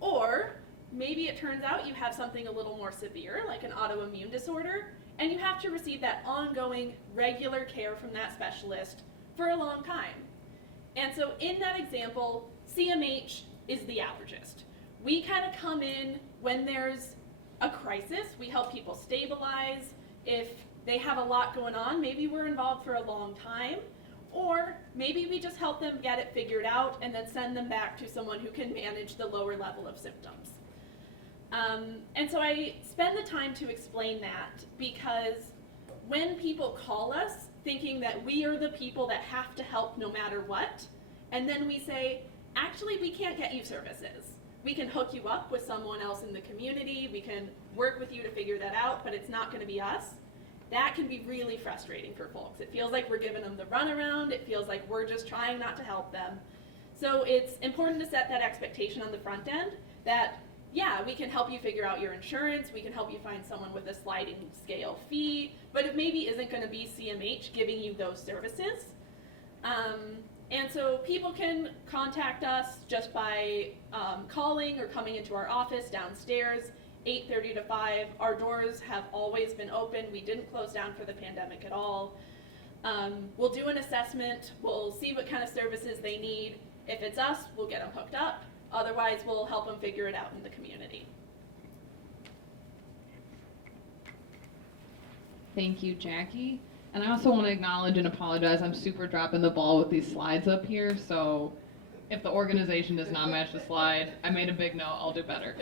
Or maybe it turns out you have something a little more severe, like an autoimmune disorder, and you have to receive that ongoing, regular care from that specialist for a long time. And so in that example, CMH is the allergist. We kind of come in when there's a crisis. We help people stabilize. If they have a lot going on, maybe we're involved for a long time, or maybe we just help them get it figured out and then send them back to someone who can manage the lower level of symptoms. And so I spend the time to explain that because when people call us thinking that we are the people that have to help no matter what, and then we say, actually, we can't get you services. We can hook you up with someone else in the community, we can work with you to figure that out, but it's not gonna be us. That can be really frustrating for folks. It feels like we're giving them the runaround, it feels like we're just trying not to help them. So it's important to set that expectation on the front end that, yeah, we can help you figure out your insurance, we can help you find someone with a sliding scale fee, but it maybe isn't gonna be CMH giving you those services. And so people can contact us just by calling or coming into our office downstairs, 8:30 to 5. Our doors have always been open. We didn't close down for the pandemic at all. We'll do an assessment. We'll see what kind of services they need. If it's us, we'll get them hooked up. Otherwise, we'll help them figure it out in the community. Thank you, Jackie. And I also want to acknowledge and apologize. I'm super dropping the ball with these slides up here. So if the organization does not match the slide, I made a big note. I'll do better.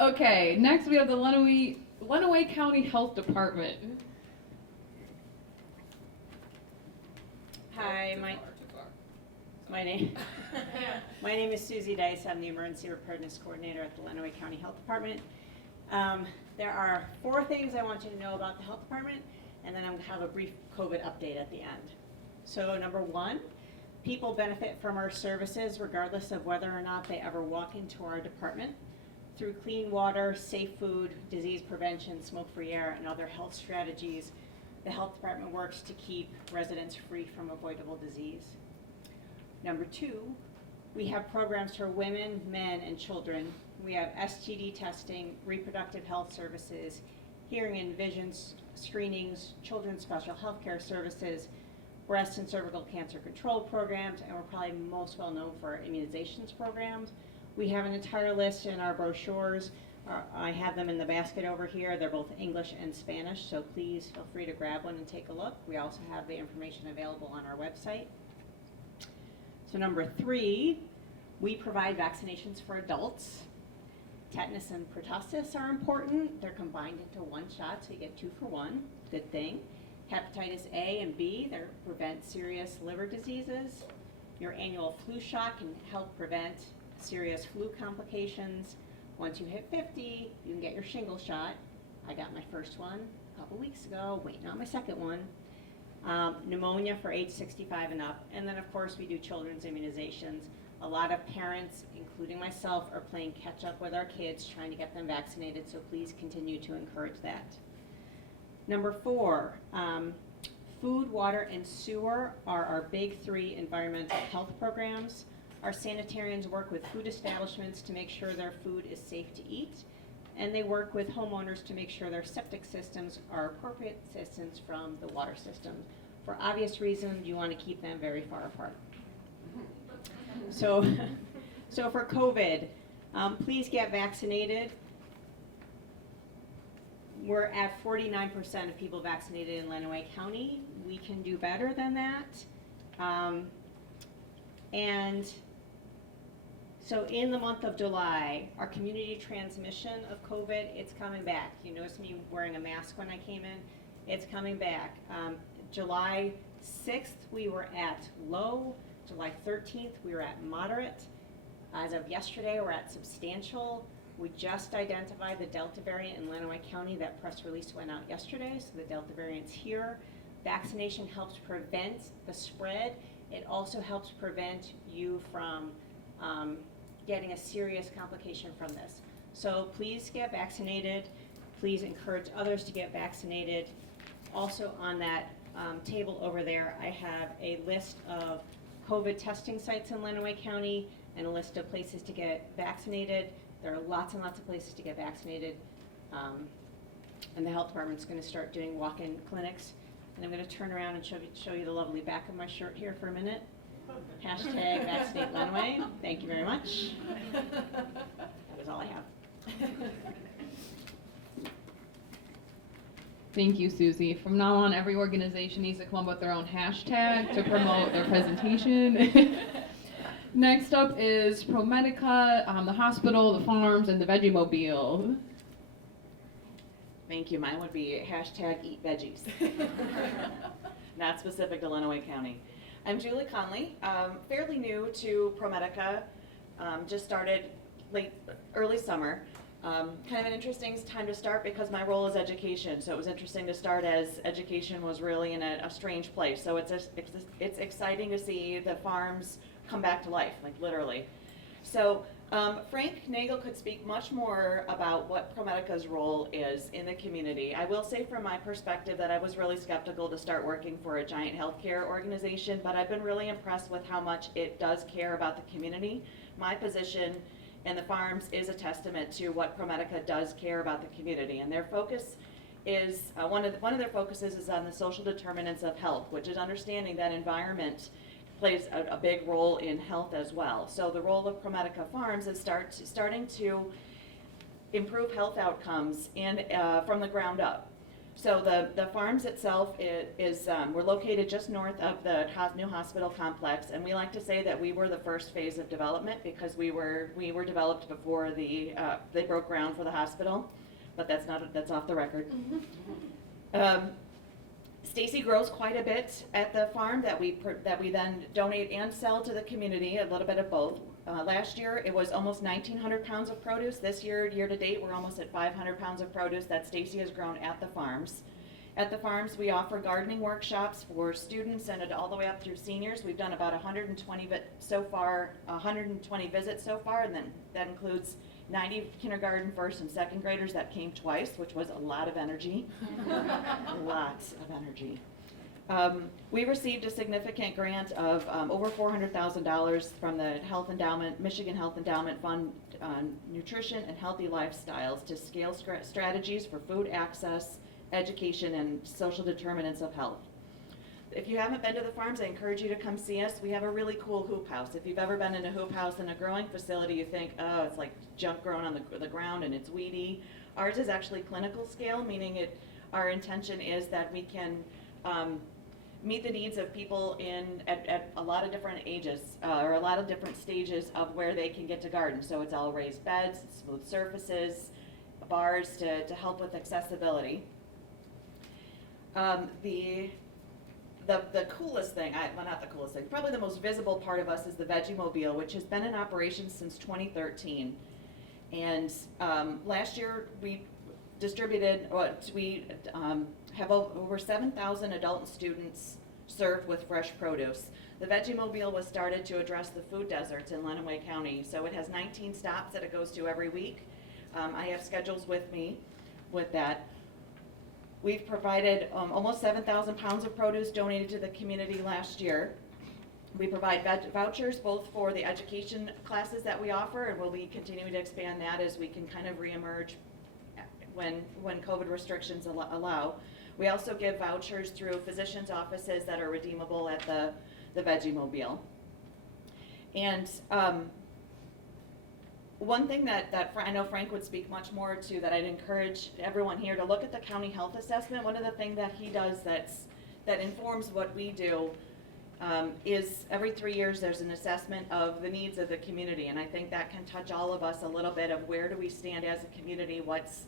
Okay, next we have the Runaway County Health Department. Hi, my name is Susie Dice. I'm the Emergency Preparedness Coordinator at the Runaway County Health Department. There are 4 things I want you to know about the health department, and then I'm going to have a brief COVID update at the end. So number 1, people benefit from our services regardless of whether or not they ever walk into our department. Through clean water, safe food, disease prevention, smoke-free air, and other health strategies, the health department works to keep residents free from avoidable disease. Number 2, we have programs for women, men, and children. We have STD testing, reproductive health services, hearing and vision screenings, children's special health care services, breast and cervical cancer control programs, and we're probably most well known for our immunizations programs. We have an entire list in our brochures. I have them in the basket over here. They're both English and Spanish, so please feel free to grab one and take a look. We also have the information available on our website. So number 3, we provide vaccinations for adults. Tetanus and pertussis are important. They're combined into one shot, so you get 2 for 1. Good thing. Hepatitis A and B, they prevent serious liver diseases. Your annual flu shot can help prevent serious flu complications. Once you hit 50, you can get your shingle shot. I got my first one a couple weeks ago, waiting on my second one. Pneumonia for age 65 and up. And then of course we do children's immunizations. A lot of parents, including myself, are playing catch up with our kids, trying to get them vaccinated, so please continue to encourage that. Number 4, food, water, and sewer are our big 3 environmental health programs. Our sanitarians work with food establishments to make sure their food is safe to eat, and they work with homeowners to make sure their septic systems are appropriate distance from the water system. For obvious reasons, you want to keep them very far apart. So for COVID, please get vaccinated. We're at 49% of people vaccinated in Runaway County. We can do better than that. And so in the month of July, our community transmission of COVID, it's coming back. You noticed me wearing a mask when I came in. It's coming back. July 6th, we were at low. July 13th, we were at moderate. As of yesterday, we're at substantial. We just identified the Delta variant in Runaway County. That press release went out yesterday, so the Delta variant's here. Vaccination helps prevent the spread. It also helps prevent you from getting a serious complication from this. So please get vaccinated. Please encourage others to get vaccinated. Also on that table over there, I have a list of COVID testing sites in Runaway County and a list of places to get vaccinated. There are lots and lots of places to get vaccinated. And the health department's going to start doing walk-in clinics. And I'm going to turn around and show you the lovely back of my shirt here for a minute. Hashtag vaccinate Runaway. Thank you very much. That is all I have. Thank you, Susie. From now on, every organization needs to come up with their own hashtag to promote their presentation. Next up is Promedica, the hospital, the farms, and the Vegemobile. Thank you. Mine would be hashtag eat veggies. Not specific to Runaway County. I'm Julie Conley, fairly new to Promedica, just started early summer. Kind of an interesting time to start because my role is education, so it was interesting to start as education was really in a strange place. So it's exciting to see the farms come back to life, like literally. So Frank Nagel could speak much more about what Promedica's role is in the community. I will say from my perspective that I was really skeptical to start working for a giant healthcare organization, but I've been really impressed with how much it does care about the community. My position and the farms is a testament to what Promedica does care about the community, and their focus is one of their focuses is on the social determinants of health, which is understanding that environment plays a big role in health as well. So the role of Promedica Farms is starting to improve health outcomes and from the ground up. So the farms itself is we're located just north of the new hospital complex, and we like to say that we were the first phase of development because we were developed before they broke ground for the hospital, but that's off the record. Stacy grows quite a bit at the farm that we then donate and sell to the community, a little bit of both. Last year it was almost 1,900 pounds of produce. This year to date, we're almost at 500 pounds of produce that Stacy has grown at the farms. At the farms, we offer gardening workshops for students and all the way up through seniors. We've done about 120 visits so far, and then that includes 90 kindergarten first and second graders that came twice, which was a lot of energy. Lots of energy. We received a significant grant of over $400,000 from the Michigan Health Endowment Fund on nutrition and healthy lifestyles to scale strategies for food access, education, and social determinants of health. If you haven't been to the farms, I encourage you to come see us. We have a really cool hoop house. If you've ever been in a hoop house in a growing facility, you think, oh, it's like junk growing on the ground and it's weedy. Ours is actually clinical scale, meaning our intention is that we can meet the needs of people at a lot of different ages or a lot of different stages of where they can get to garden. So it's all raised beds, smooth surfaces, bars to help with accessibility. The coolest thing, well, not the coolest thing, probably the most visible part of us is the Vegemobile, which has been in operation since 2013. And last year we have over 7,000 adult students served with fresh produce. The Vegemobile was started to address the food deserts in Runaway County, so it has 19 stops that it goes to every week. I have schedules with me with that. We've provided almost 7,000 pounds of produce donated to the community last year. We provide vouchers both for the education classes that we offer, and we'll be continuing to expand that as we can kind of reemerge when COVID restrictions allow. We also give vouchers through physicians' offices that are redeemable at the Vegemobile. And one thing that I know Frank would speak much more to, that I'd encourage everyone here to look at the county health assessment. One of the things that he does that informs what we do is every 3 years there's an assessment of the needs of the community, and I think that can touch all of us a little bit of where do we stand as a community, what's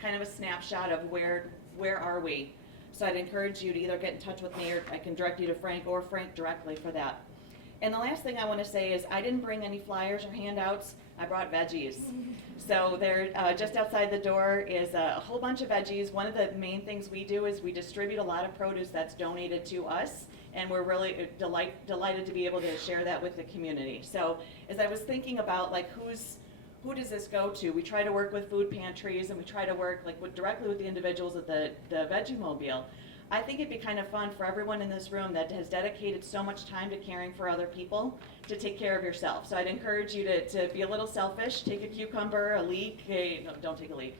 kind of a snapshot of where are we. So I'd encourage you to either get in touch with me, or I can direct you to Frank or Frank directly for that. And the last thing I want to say is I didn't bring any flyers or handouts. I brought veggies. So there, just outside the door is a whole bunch of veggies. One of the main things we do is we distribute a lot of produce that's donated to us, and we're really delighted to be able to share that with the community. So as I was thinking about who does this go to, we try to work with food pantries, and we try to work directly with the individuals at the Vegemobile. I think it'd be kind of fun for everyone in this room that has dedicated so much time to caring for other people to take care of yourself. So I'd encourage you to be a little selfish, take a cucumber, a leek, no, don't take a leek.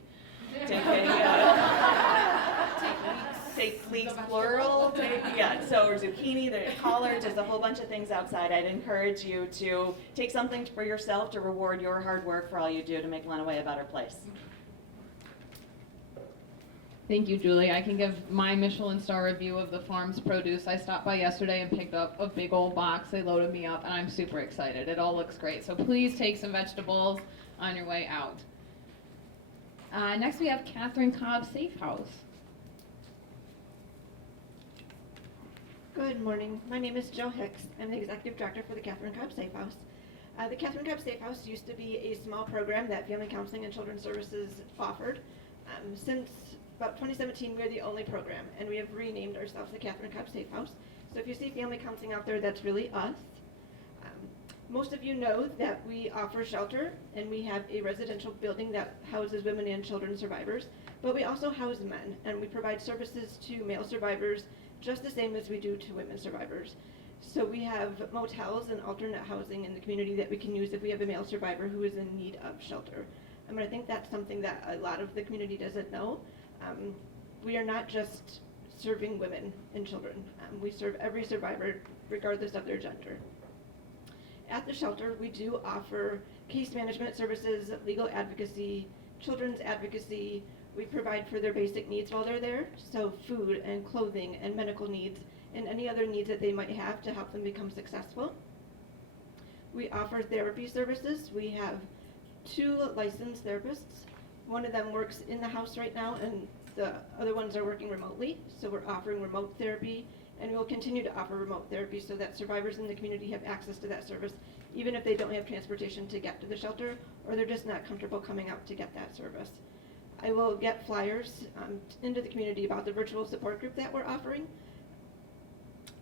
take leeks plural, so or zucchini, the collards, there's a whole bunch of things outside. I'd encourage you to take something for yourself to reward your hard work for all you do to make Runaway a better place. Thank you, Julie. I can give my Michelin star review of the farm's produce. I stopped by yesterday and picked up a big old box. They loaded me up, and I'm super excited. It all looks great. So please take some vegetables on your way out. Next, we have Catherine Cobb Safe House. Good morning. My name is Jill Hicks. I'm the Executive Director for the Catherine Cobb Safe House. The Catherine Cobb Safe House used to be a small program that Family Counseling and Children's Services offered. Since about 2017, we're the only program, and we have renamed ourselves the Catherine Cobb Safe House. So if you see family counseling out there, that's really us. Most of you know that we offer shelter, and we have a residential building that houses women and children survivors, but we also house men, and we provide services to male survivors just the same as we do to women survivors. So we have motels and alternate housing in the community that we can use if we have a male survivor who is in need of shelter. I think that's something that a lot of the community doesn't know. We are not just serving women and children. We serve every survivor regardless of their gender. At the shelter, we do offer case management services, legal advocacy, children's advocacy. We provide for their basic needs while they're there, so food and clothing and medical needs and any other needs that they might have to help them become successful. We offer therapy services. We have 2 licensed therapists. One of them works in the house right now, and the other ones are working remotely, so we're offering remote therapy, and we will continue to offer remote therapy so that survivors in the community have access to that service, even if they don't have transportation to get to the shelter, or they're just not comfortable coming out to get that service. I will get flyers into the community about the virtual support group that we're offering,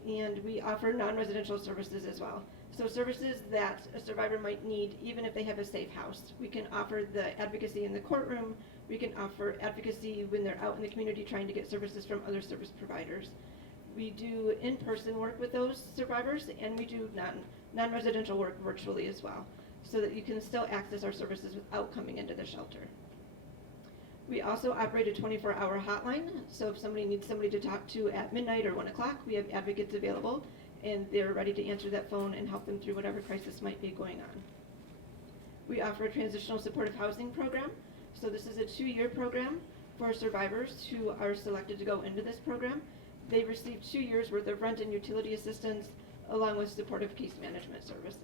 and we offer non-residential services as well. So services that a survivor might need even if they have a safe house. We can offer the advocacy in the courtroom. We can offer advocacy when they're out in the community trying to get services from other service providers. We do in-person work with those survivors, and we do non-residential work virtually as well, so that you can still access our services without coming into the shelter. We also operate a 24-hour hotline, so if somebody needs somebody to talk to at midnight or 1 o'clock, we have advocates available, and they're ready to answer that phone and help them through whatever crisis might be going on. We offer a transitional supportive housing program. So this is a 2-year program for survivors who are selected to go into this program. They receive 2 years worth of rent and utility assistance along with supportive case management services.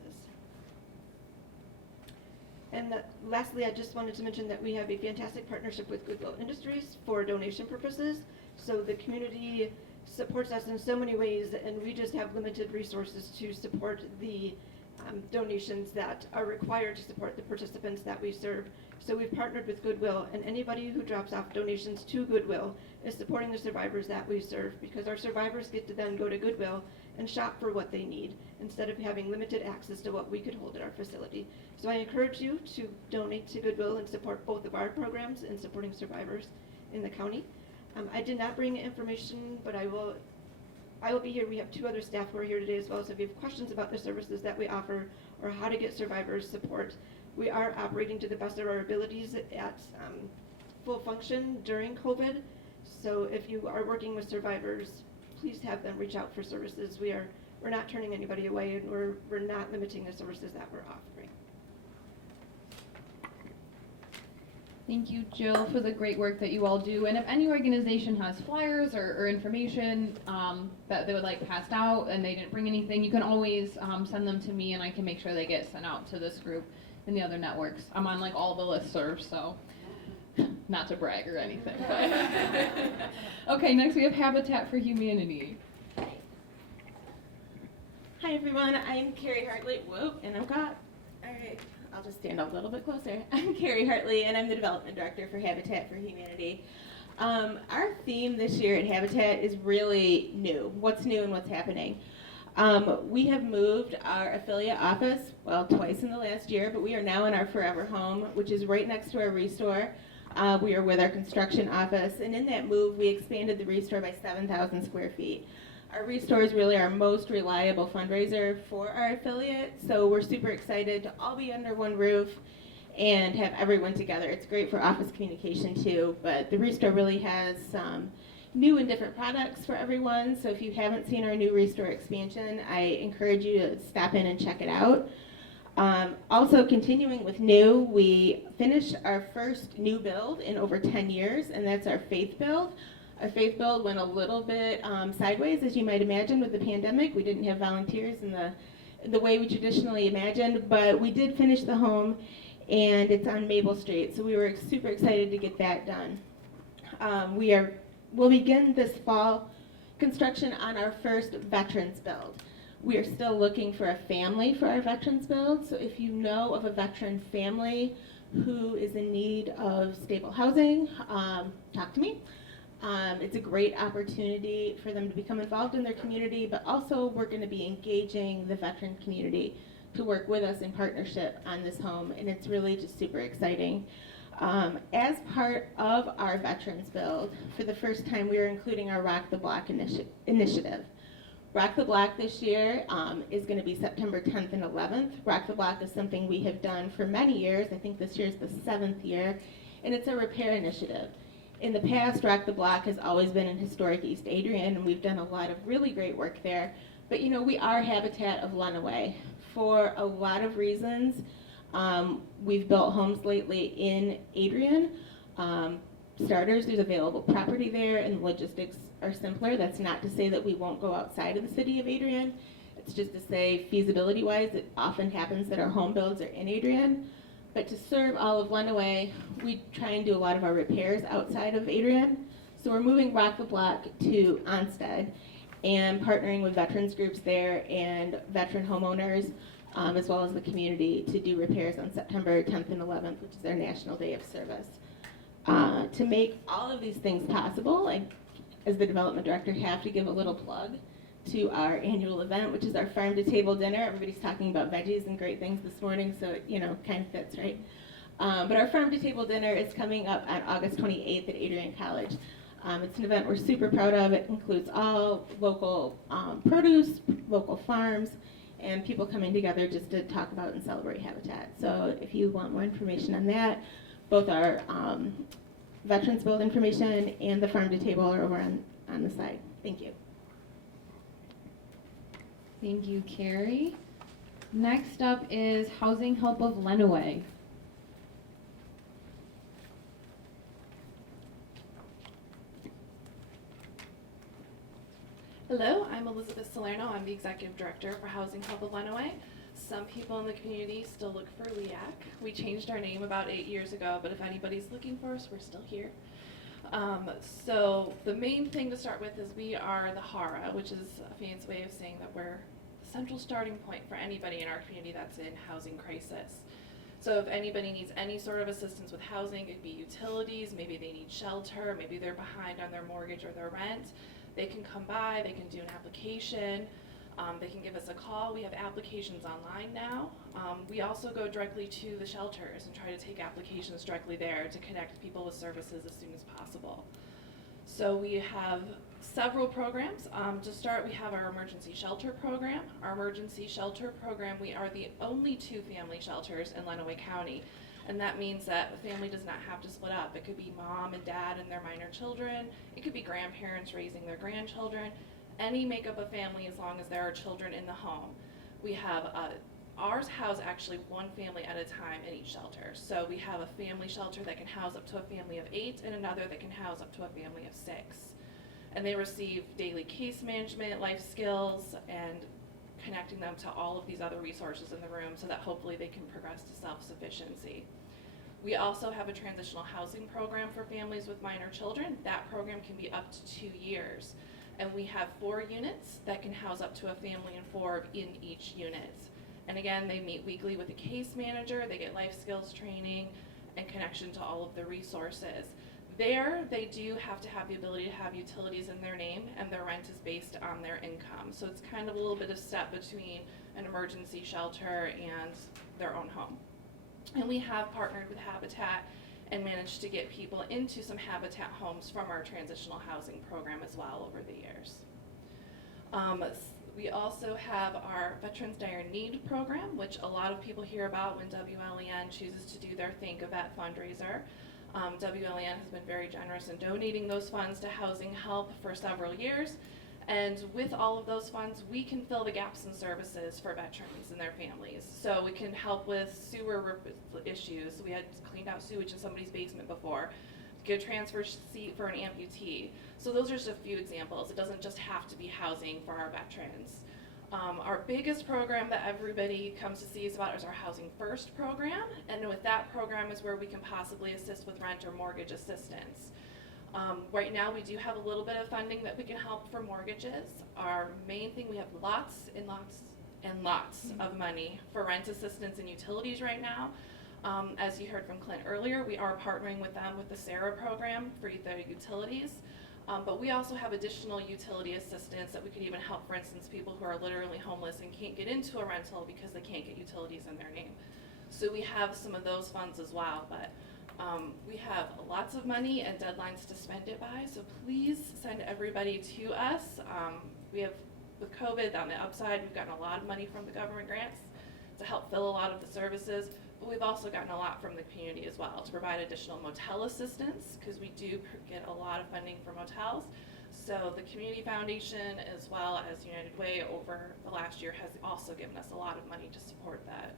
And lastly, I just wanted to mention that we have a fantastic partnership with Goodwill Industries for donation purposes. So the community supports us in so many ways, and we just have limited resources to support the donations that are required to support the participants that we serve. So we've partnered with Goodwill, and anybody who drops off donations to Goodwill is supporting the survivors that we serve, because our survivors get to then go to Goodwill and shop for what they need instead of having limited access to what we could hold at our facility. So I encourage you to donate to Goodwill and support both of our programs in supporting survivors in the county. I did not bring information, but I will be here. We have 2 other staff who are here today as well, so if you have questions about the services that we offer or how to get survivors support, we are operating to the best of our abilities at full function during COVID. So if you are working with survivors, please have them reach out for services. We're not turning anybody away, and we're not limiting the services that we're offering. Thank you, Jill, for the great work that you all do. And if any organization has flyers or information that they would like passed out and they didn't bring anything, you can always send them to me, and I can make sure they get sent out to this group and the other networks. I'm on all the listservs, so not to brag or anything. But. Okay, next we have Habitat for Humanity. Hi everyone, I'm Carrie Hartley. Whoa, and I'm caught. All right, I'll just stand up a little bit closer. I'm Carrie Hartley, and I'm the Development Director for Habitat for Humanity. Our theme this year at Habitat is really new. What's new and what's happening? We have moved our affiliate office, twice in the last year, but we are now in our forever home, which is right next to our Restore. We are with our construction office, and in that move, we expanded the Restore by 7,000 square feet. Our Restore is really our most reliable fundraiser for our affiliate, so we're super excited to all be under one roof and have everyone together. It's great for office communication too, but the Restore really has some new and different products for everyone. So if you haven't seen our new Restore expansion, I encourage you to stop in and check it out. Also continuing with new, we finished our first new build in over 10 years, and that's our faith build. Our faith build went a little bit sideways, as you might imagine, with the pandemic. We didn't have volunteers in the way we traditionally imagined, but we did finish the home, and it's on Maple Street, so we were super excited to get that done. We'll begin this fall construction on our first veterans build. We are still looking for a family for our veterans build, so if you know of a veteran family who is in need of stable housing, talk to me. It's a great opportunity for them to become involved in their community, but also we're going to be engaging the veteran community to work with us in partnership on this home, and it's really just super exciting. As part of our veterans build, for the first time we are including our Rock the Block initiative. Rock the Block this year is going to be September 10th and 11th. Rock the Block is something we have done for many years. I think this year is the 7th year, and it's a repair initiative. In the past, Rock the Block has always been in historic East Adrian, and we've done a lot of really great work there. But you know, we are Habitat of Runaway. For a lot of reasons, we've built homes lately in Adrian. Starters, there's available property there, and logistics are simpler. That's not to say that we won't go outside of the city of Adrian. It's just to say, feasibility-wise, it often happens that our home builds are in Adrian. But to serve all of Runaway, we try and do a lot of our repairs outside of Adrian. So we're moving Rock the Block to Onstead and partnering with veterans groups there and veteran homeowners, as well as the community, to do repairs on September 10th and 11th, which is our National Day of Service. To make all of these things possible, I, as the development director, have to give a little plug to our annual event, which is our farm to table dinner. Everybody's talking about veggies and great things this morning, so it, you know, kind of fits, right? But our farm to table dinner is coming up on August 28th at Adrian College. It's an event we're super proud of. It includes all local produce, local farms, and people coming together just to talk about and celebrate Habitat. So if you want more information on that, both our Veterans Build information and the farm to table are over on the side. Thank you. Thank you, Carrie. Next up is Housing Help of Runaway. Hello, I'm Elizabeth Salerno. I'm the Executive Director for Housing Help of Runaway. Some people in the community still look for LIAC. We changed our name about 8 years ago, but if anybody's looking for us, we're still here. So the main thing to start with is we are the HARA, which is a fancy way of saying that we're the central starting point for anybody in our community that's in housing crisis. So if anybody needs any sort of assistance with housing, it could be utilities, maybe they need shelter, maybe they're behind on their mortgage or their rent, they can come by, they can do an application, they can give us a call. We have applications online now. We also go directly to the shelters and try to take applications directly there to connect people with services as soon as possible. So we have several programs. To start, we have our emergency shelter program. Our emergency shelter program, we are the only 2 family shelters in Runaway County. And that means that a family does not have to split up. It could be mom and dad and their minor children. It could be grandparents raising their grandchildren. Any makeup of family as long as there are children in the home. We have, ours house actually 1 family at a time in each shelter. So we have a family shelter that can house up to a family of 8 and another that can house up to a family of 6. And they receive daily case management, life skills, and connecting them to all of these other resources in the room so that hopefully they can progress to self-sufficiency. We also have a transitional housing program for families with minor children. That program can be up to 2 years. And we have 4 units that can house up to a family of 4 in each unit. And again, they meet weekly with a case manager, they get life skills training and connection to all of the resources. There, they do have to have the ability to have utilities in their name, and their rent is based on their income. So it's kind of a little bit of step between an emergency shelter and their own home. And we have partnered with Habitat and managed to get people into some Habitat homes from our transitional housing program as well over the years. We also have our Veterans Dire Need program, which a lot of people hear about when WLEN chooses to do their Think of That fundraiser. WLEN has been very generous in donating those funds to housing help for several years. And with all of those funds, we can fill the gaps in services for veterans and their families. So we can help with sewer issues. We had cleaned out sewage in somebody's basement before. Get a transfer seat for an amputee. So those are just a few examples. It doesn't just have to be housing for our veterans. Our biggest program that everybody comes to see is about is our Housing First program. And with that program is where we can possibly assist with rent or mortgage assistance. Right now we do have a little bit of funding that we can help for mortgages. Our main thing, we have lots and lots and lots of money for rent assistance and utilities right now. As you heard from Clint earlier, we are partnering with them with the SARA program for their utilities. But we also have additional utility assistance that we could even help, for instance, people who are literally homeless and can't get into a rental because they can't get utilities in their name. So we have some of those funds as well, but we have lots of money and deadlines to spend it by, so please send everybody to us. We have, with COVID on the upside, we've gotten a lot of money from the government grants to help fill a lot of the services, but we've also gotten a lot from the community as well to provide additional motel assistance, because we do get a lot of funding for motels. So the Community Foundation as well as United Way over the last year has also given us a lot of money to support that.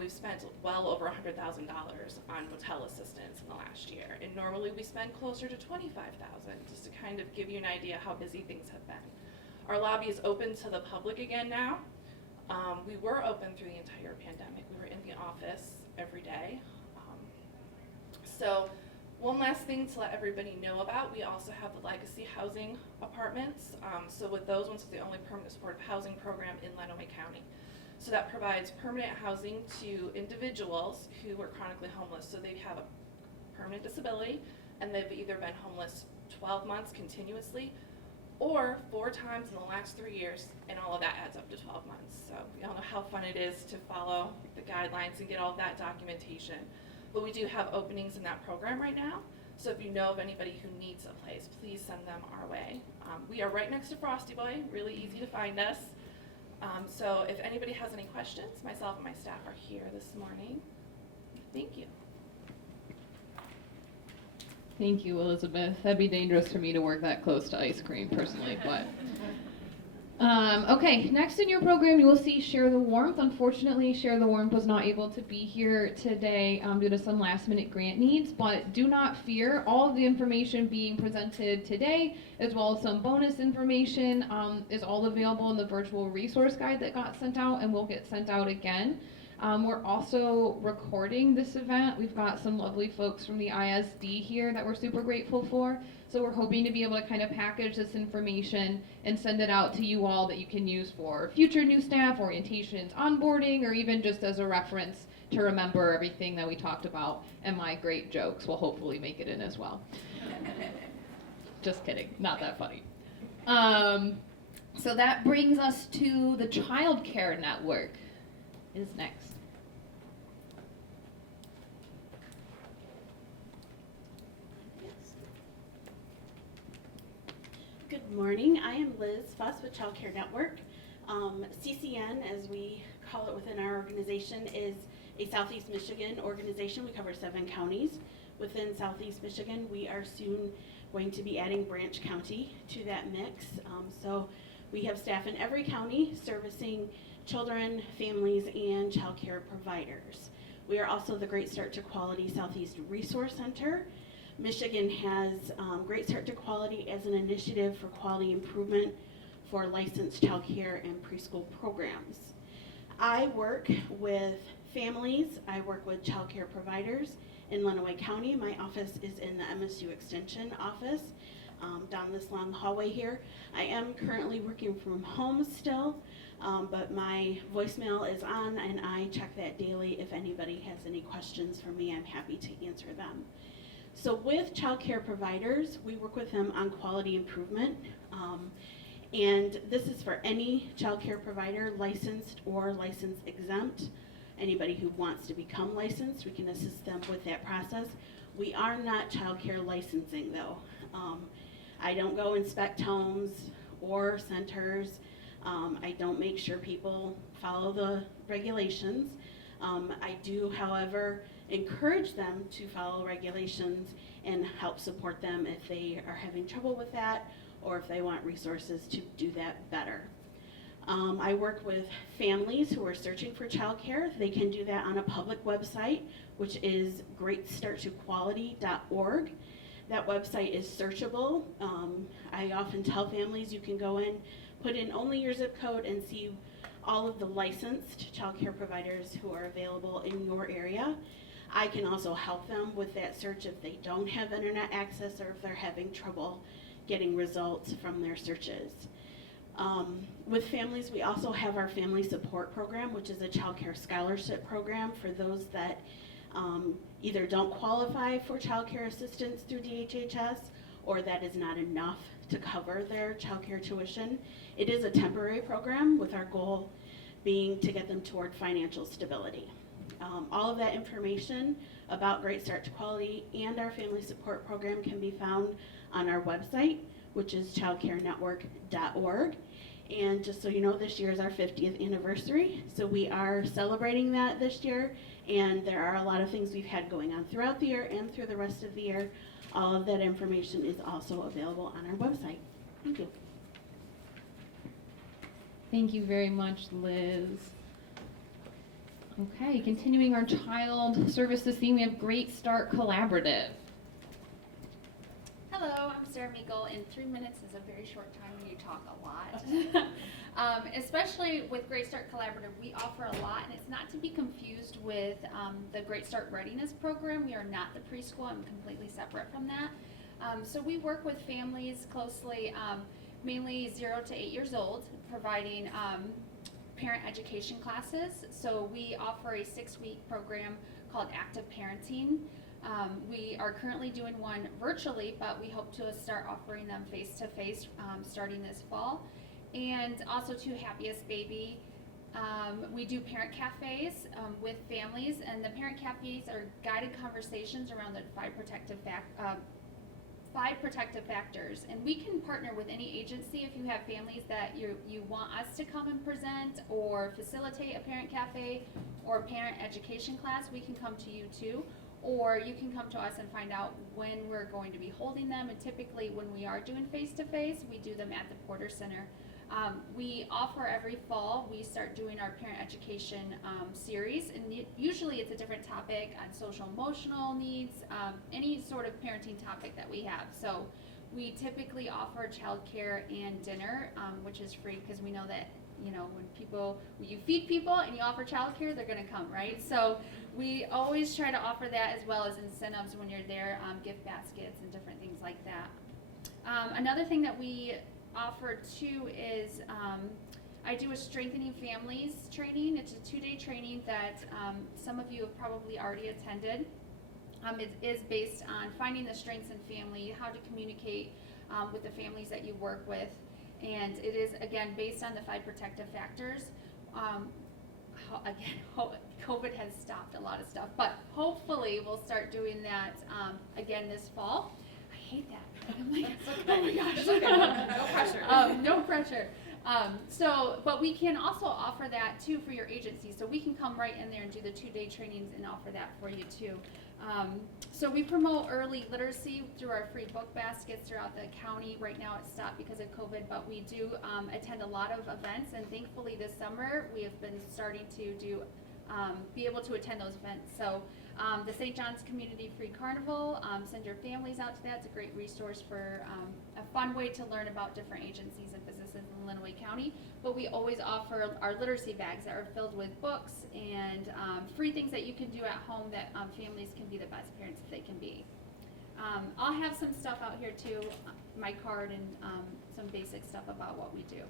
We've spent well over $100,000 on motel assistance in the last year, and normally we spend closer to $25,000, just to kind of give you an idea how busy things have been. Our lobby is open to the public again now. We were open through the entire pandemic. We were in the office every day. So one last thing to let everybody know about, we also have the Legacy Housing Apartments. So with those ones, it's the only permanent supportive housing program in Runaway County. So that provides permanent housing to individuals who are chronically homeless. So they have a permanent disability and they've either been homeless 12 months continuously or 4 times in the last 3 years, and all of that adds up to 12 months. So we all know how fun it is to follow the guidelines and get all of that documentation. But we do have openings in that program right now. So if you know of anybody who needs a place, please send them our way. We are right next to Frosty Boy, really easy to find us. So if anybody has any questions, myself and my staff are here this morning. Thank you. Thank you, Elizabeth. That'd be dangerous for me to work that close to ice cream personally, but. Okay, next in your program you will see Share the Warmth. Unfortunately, Share the Warmth was not able to be here today due to some last minute grant needs, but do not fear. All of the information being presented today, as well as some bonus information, is all available in the virtual resource guide that got sent out and will get sent out again. We're also recording this event. We've got some lovely folks from the ISD here that we're super grateful for. So we're hoping to be able to kind of package this information and send it out to you all that you can use for future new staff, orientations, onboarding, or even just as a reference to remember everything that we talked about, and my great jokes will hopefully make it in as well. Just kidding, not that funny. So that brings us to the Child Care Network is next. Good morning. I am Liz Fuss with Child Care Network. CCN, as we call it within our organization, is a Southeast Michigan organization. We cover 7 counties within Southeast Michigan. We are soon going to be adding Branch County to that mix. So we have staff in every county servicing children, families, and child care providers. We are also the Great Start to Quality Southeast Resource Center. Michigan has Great Start to Quality as an initiative for quality improvement for licensed child care and preschool programs. I work with families, I work with child care providers in Runaway County. My office is in the MSU Extension office down this long hallway here. I am currently working from home still, but my voicemail is on and I check that daily. If anybody has any questions for me, I'm happy to answer them. So with child care providers, we work with them on quality improvement. And this is for any child care provider, licensed or license exempt. Anybody who wants to become licensed, we can assist them with that process. We are not child care licensing though. I don't go inspect homes or centers. I don't make sure people follow the regulations. I do, however, encourage them to follow regulations and help support them if they are having trouble with that or if they want resources to do that better. I work with families who are searching for childcare. They can do that on a public website, which is greatstarttoquality.org. That website is searchable. I often tell families you can go in, put in only your zip code, and see all of the licensed childcare providers who are available in your area. I can also help them with that search if they don't have internet access or if they're having trouble getting results from their searches. With families, we also have our family support program, which is a childcare scholarship program for those that either don't qualify for childcare assistance through DHHS or that is not enough to cover their childcare tuition. It is a temporary program with our goal being to get them toward financial stability. All of that information about Great Start to Quality and our family support program can be found on our website, which is childcarenetwork.org. And just so you know, this year is our 50th anniversary, so we are celebrating that this year, and there are a lot of things we've had going on throughout the year and through the rest of the year. All of that information is also available on our website. Thank you. Thank you very much, Liz. Okay, continuing our child services theme, we have Great Start Collaborative. Hello, I'm Sarah Meagle, and 3 minutes is a very short time when you talk a lot. Especially with Great Start Collaborative, we offer a lot, and it's not to be confused with the Great Start Readiness Program. We are not the preschool. I'm completely separate from that. So we work with families closely, mainly 0 to 8 years old, providing parent education classes. So we offer a 6-week program called Active Parenting. We are currently doing one virtually, but we hope to start offering them face-to-face starting this fall. And also to Happiest Baby, we do parent cafes with families, and the parent cafes are guided conversations around the 5 protective factors. And we can partner with any agency if you have families that you want us to come and present or facilitate a parent cafe or parent education class. We can come to you too. Or you can come to us and find out when we're going to be holding them. And typically when we are doing face-to-face, we do them at the Porter Center. We offer every fall, we start doing our parent education series. And usually it's a different topic on social emotional needs, any sort of parenting topic that we have. So we typically offer childcare and dinner, which is free because we know that when you feed people and you offer childcare, they're going to come, right? So we always try to offer that as well as incentives when you're there, gift baskets and different things like that. Another thing that we offer too is I do a Strengthening Families training. It's a 2-day training that some of you have probably already attended. It is based on finding the strengths in family, how to communicate with the families that you work with. And it is, again, based on the 5 protective factors. COVID has stopped a lot of stuff, but hopefully we'll start doing that again this fall. I hate that. I'm like, oh my gosh. It's okay. No pressure. No pressure. But we can also offer that too for your agency. So we can come right in there and do the 2-day trainings and offer that for you too. So we promote early literacy through our free book baskets throughout the county. Right now it's stopped because of COVID, but we do attend a lot of events, and thankfully this summer we have been starting to be able to attend those events. So the St. John's Community Free Carnival, send your families out to that. It's a great resource for a fun way to learn about different agencies and businesses in Lenawee County. But we always offer our literacy bags that are filled with books and free things that you can do at home that families can be the best parents that they can be. I'll have some stuff out here too, my card and some basic stuff about what we do. Is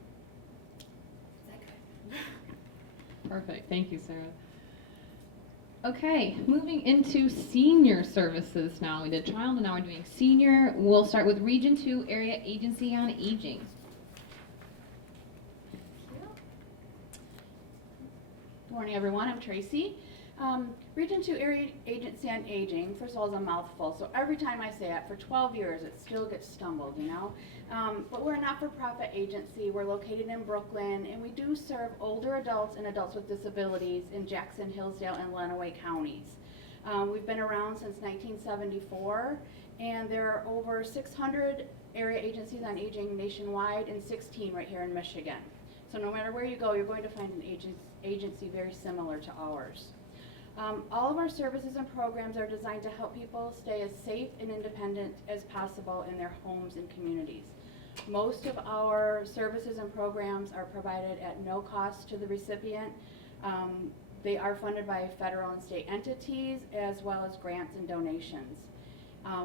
that good? Perfect. Thank you, Sarah. Okay, moving into senior services now. We did child and now we're doing senior. We'll start with Region 2 Area Agency on Aging. Good morning, everyone. I'm Tracy. Region 2 Area Agency on Aging, first of all, is a mouthful, so every time I say it, for 12 years, it still gets stumbled, you know? But we're a not-for-profit agency. We're located in Brooklyn, and we do serve older adults and adults with disabilities in Jackson, Hillsdale, and Lenawee counties. We've been around since 1974, and there are over 600 area agencies on aging nationwide and 16 right here in Michigan. So no matter where you go, you're going to find an agency very similar to ours. All of our services and programs are designed to help people stay as safe and independent as possible in their homes and communities. Most of our services and programs are provided at no cost to the recipient. They are funded by federal and state entities as well as grants and donations.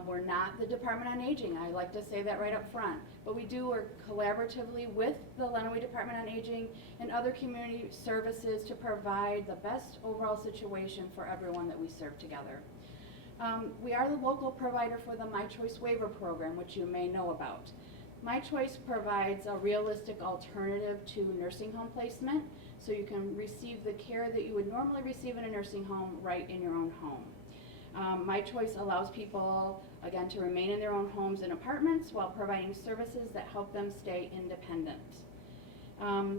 We're not the Department on Aging. I like to say that right up front. But we do work collaboratively with the Lenawee Department on Aging and other community services to provide the best overall situation for everyone that we serve together. We are the local provider for the My Choice Waiver Program, which you may know about. My Choice provides a realistic alternative to nursing home placement, so you can receive the care that you would normally receive in a nursing home right in your own home. My Choice allows people, again, to remain in their own homes and apartments while providing services that help them stay independent.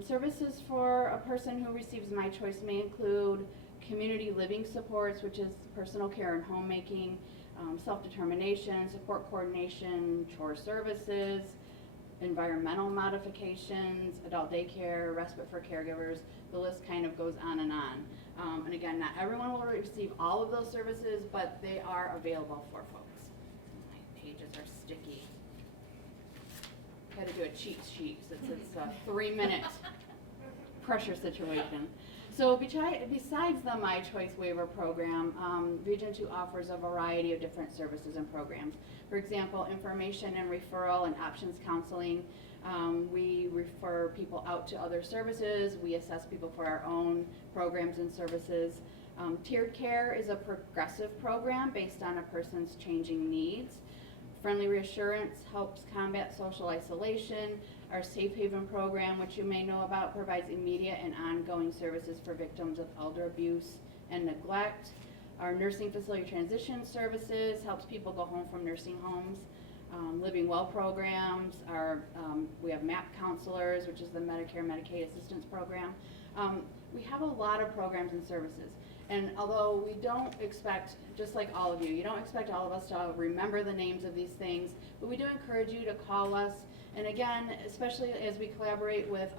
Services for a person who receives My Choice may include community living supports, which is personal care and homemaking, self-determination, support coordination, chore services, environmental modifications, adult daycare, respite for caregivers. The list kind of goes on and on. And again, not everyone will receive all of those services, but they are available for folks. My pages are sticky. Got to do a cheat sheet since it's a 3-minute pressure situation. So besides the My Choice Waiver Program, Region 2 offers a variety of different services and programs. For example, information and referral and options counseling. We refer people out to other services. We assess people for our own programs and services. Tiered care is a progressive program based on a person's changing needs. Friendly Reassurance helps combat social isolation. Our Safe Haven program, which you may know about, provides immediate and ongoing services for victims of elder abuse and neglect. Our Nursing Facility Transition Services helps people go home from nursing homes. Living Well programs, we have MAP counselors, which is the Medicare Medicaid Assistance Program. We have a lot of programs and services. And although we don't expect, just like all of you, you don't expect all of us to remember the names of these things, but we do encourage you to call us. And again, especially as we collaborate with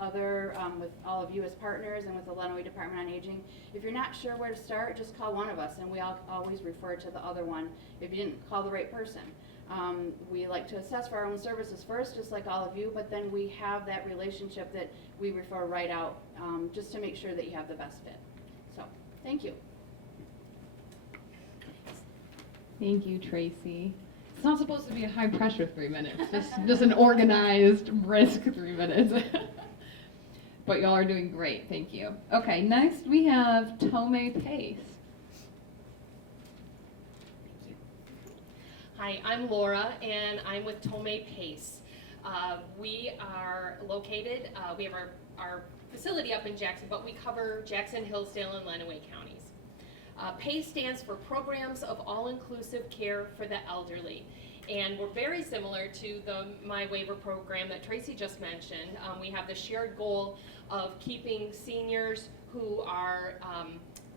with all of you as partners and with the Lenawee Department on Aging, if you're not sure where to start, just call one of us, and we always refer to the other one if you didn't call the right person. We like to assess for our own services first, just like all of you, but then we have that relationship that we refer right out just to make sure that you have the best fit. So, thank you. Thank you, Tracy. It's not supposed to be a high pressure 3 minutes, just an organized, brisk 3 minutes. But y'all are doing great, thank you. Okay, next we have Tome Pace. Hi, I'm Laura, and I'm with Tome Pace. We are located, we have our facility up in Jackson, but we cover Jackson, Hillsdale, and Lenawee counties. PACE stands for Programs of All-Inclusive Care for the Elderly, and we're very similar to the My Waiver program that Tracy just mentioned. We have the shared goal of keeping seniors who are,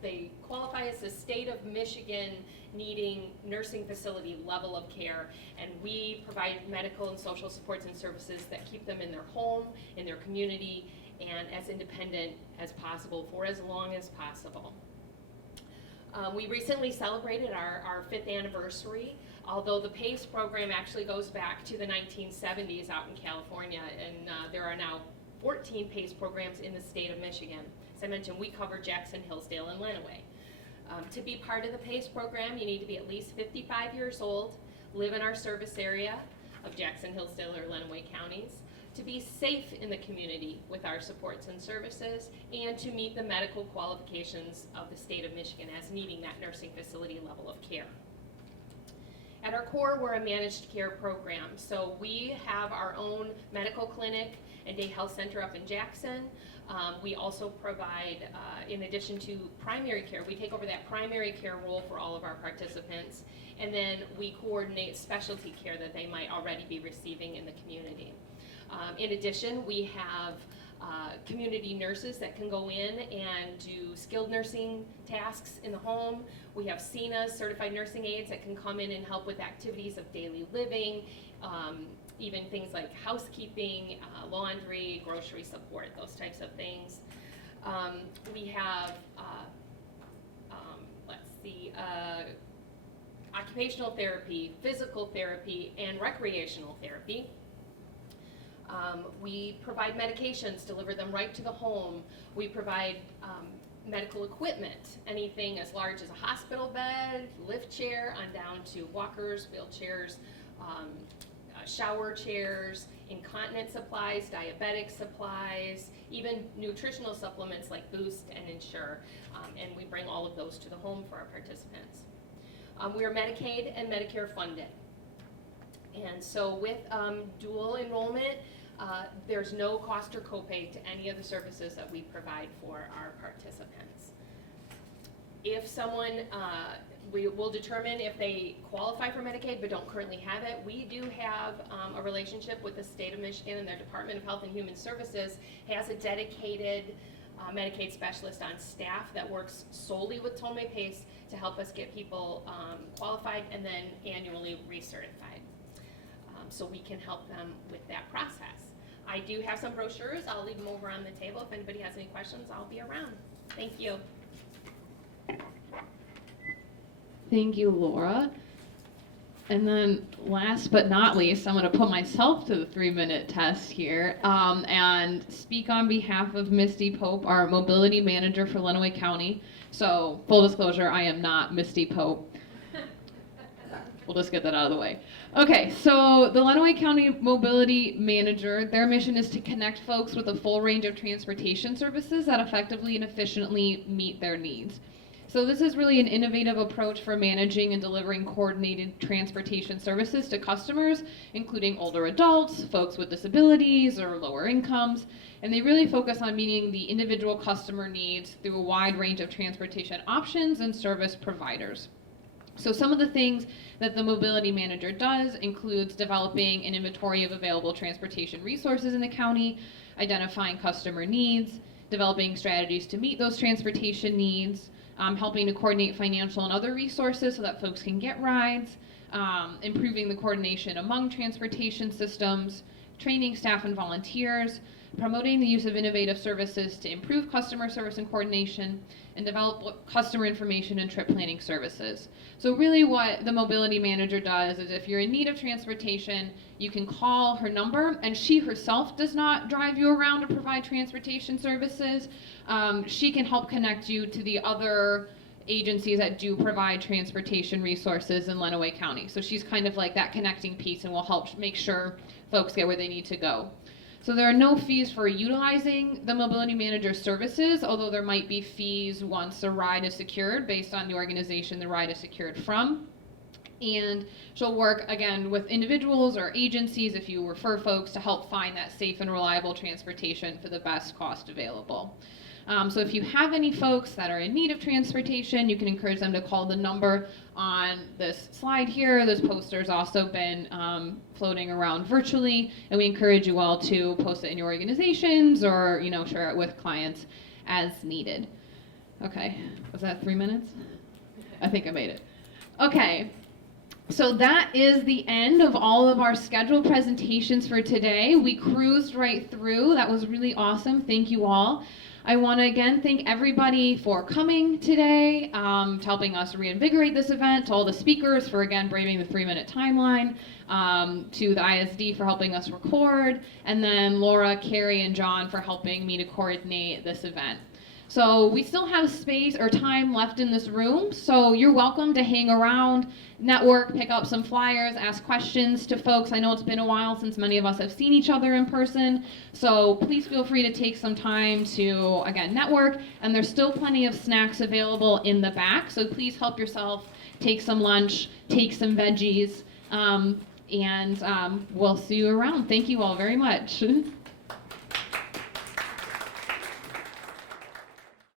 they qualify as the state of Michigan needing nursing facility level of care, and we provide medical and social supports and services that keep them in their home, in their community, and as independent as possible for as long as possible. We recently celebrated our 5th anniversary, although the PACE program actually goes back to the 1970s out in California, and there are now 14 PACE programs in the state of Michigan. As I mentioned, we cover Jackson, Hillsdale, and Lenawee. To be part of the PACE program, you need to be at least 55 years old, live in our service area of Jackson, Hillsdale, or Lenawee counties, to be safe in the community with our supports and services, and to meet the medical qualifications of the state of Michigan as needing that nursing facility level of care. At our core, we're a managed care program. So we have our own medical clinic and day health center up in Jackson. We also provide, in addition to primary care, we take over that primary care role for all of our participants, and then we coordinate specialty care that they might already be receiving in the community. In addition, we have community nurses that can go in and do skilled nursing tasks in the home. We have CNAs, certified nursing aides, that can come in and help with activities of daily living, even things like housekeeping, laundry, grocery support, those types of things. We have, occupational therapy, physical therapy, and recreational therapy. We provide medications, deliver them right to the home. We provide medical equipment, anything as large as a hospital bed, lift chair, on down to walkers, wheelchairs, shower chairs, incontinence supplies, diabetic supplies, even nutritional supplements like Boost and Ensure, and we bring all of those to the home for our participants. We are Medicaid and Medicare funded, and so with dual enrollment, there's no cost or copay to any of the services that we provide for our participants. If someone, we will determine if they qualify for Medicaid but don't currently have it. We do have a relationship with the state of Michigan, and their Department of Health and Human Services has a dedicated Medicaid specialist on staff that works solely with Tome Pace to help us get people qualified and then annually recertified. So we can help them with that process. I do have some brochures. I'll leave them over on the table. If anybody has any questions, I'll be around. Thank you. Thank you, Laura. And then last but not least, I'm going to put myself to the 3-minute test here and speak on behalf of Misty Pope, our mobility manager for Runaway County. So full disclosure, I am not Misty Pope. We'll just get that out of the way. Okay, so the Runaway County Mobility Manager, their mission is to connect folks with a full range of transportation services that effectively and efficiently meet their needs. So this is really an innovative approach for managing and delivering coordinated transportation services to customers, including older adults, folks with disabilities, or lower incomes. And they really focus on meeting the individual customer needs through a wide range of transportation options and service providers. So some of the things that the mobility manager does includes developing an inventory of available transportation resources in the county, identifying customer needs, developing strategies to meet those transportation needs, helping to coordinate financial and other resources so that folks can get rides, improving the coordination among transportation systems, training staff and volunteers, promoting the use of innovative services to improve customer service and coordination, and develop customer information and trip planning services. So really what the mobility manager does is if you're in need of transportation, you can call her number, and she herself does not drive you around to provide transportation services. She can help connect you to the other agencies that do provide transportation resources in Runaway County. So she's kind of like that connecting piece and will help make sure folks get where they need to go. So there are no fees for utilizing the mobility manager services, although there might be fees once a ride is secured based on the organization the ride is secured from. And she'll work, again, with individuals or agencies if you refer folks to help find that safe and reliable transportation for the best cost available. So if you have any folks that are in need of transportation, you can encourage them to call the number on this slide here. This poster's also been floating around virtually, and we encourage you all to post it in your organizations or, share it with clients as needed. Okay, was that 3 minutes? I think I made it. Okay. So that is the end of all of our scheduled presentations for today. We cruised right through. That was really awesome. Thank you all. I want to again thank everybody for coming today, to helping us reinvigorate this event, to all the speakers for again braving the 3-minute timeline, to the ISD for helping us record, and then Laura, Carrie, and John for helping me to coordinate this event. So we still have space or time left in this room, so you're welcome to hang around, network, pick up some flyers, ask questions to folks. I know it's been a while since many of us have seen each other in person, so please feel free to take some time to, again, network, and there's still plenty of snacks available in the back, so please help yourself take some lunch, take some veggies, and we'll see you around. Thank you all very much.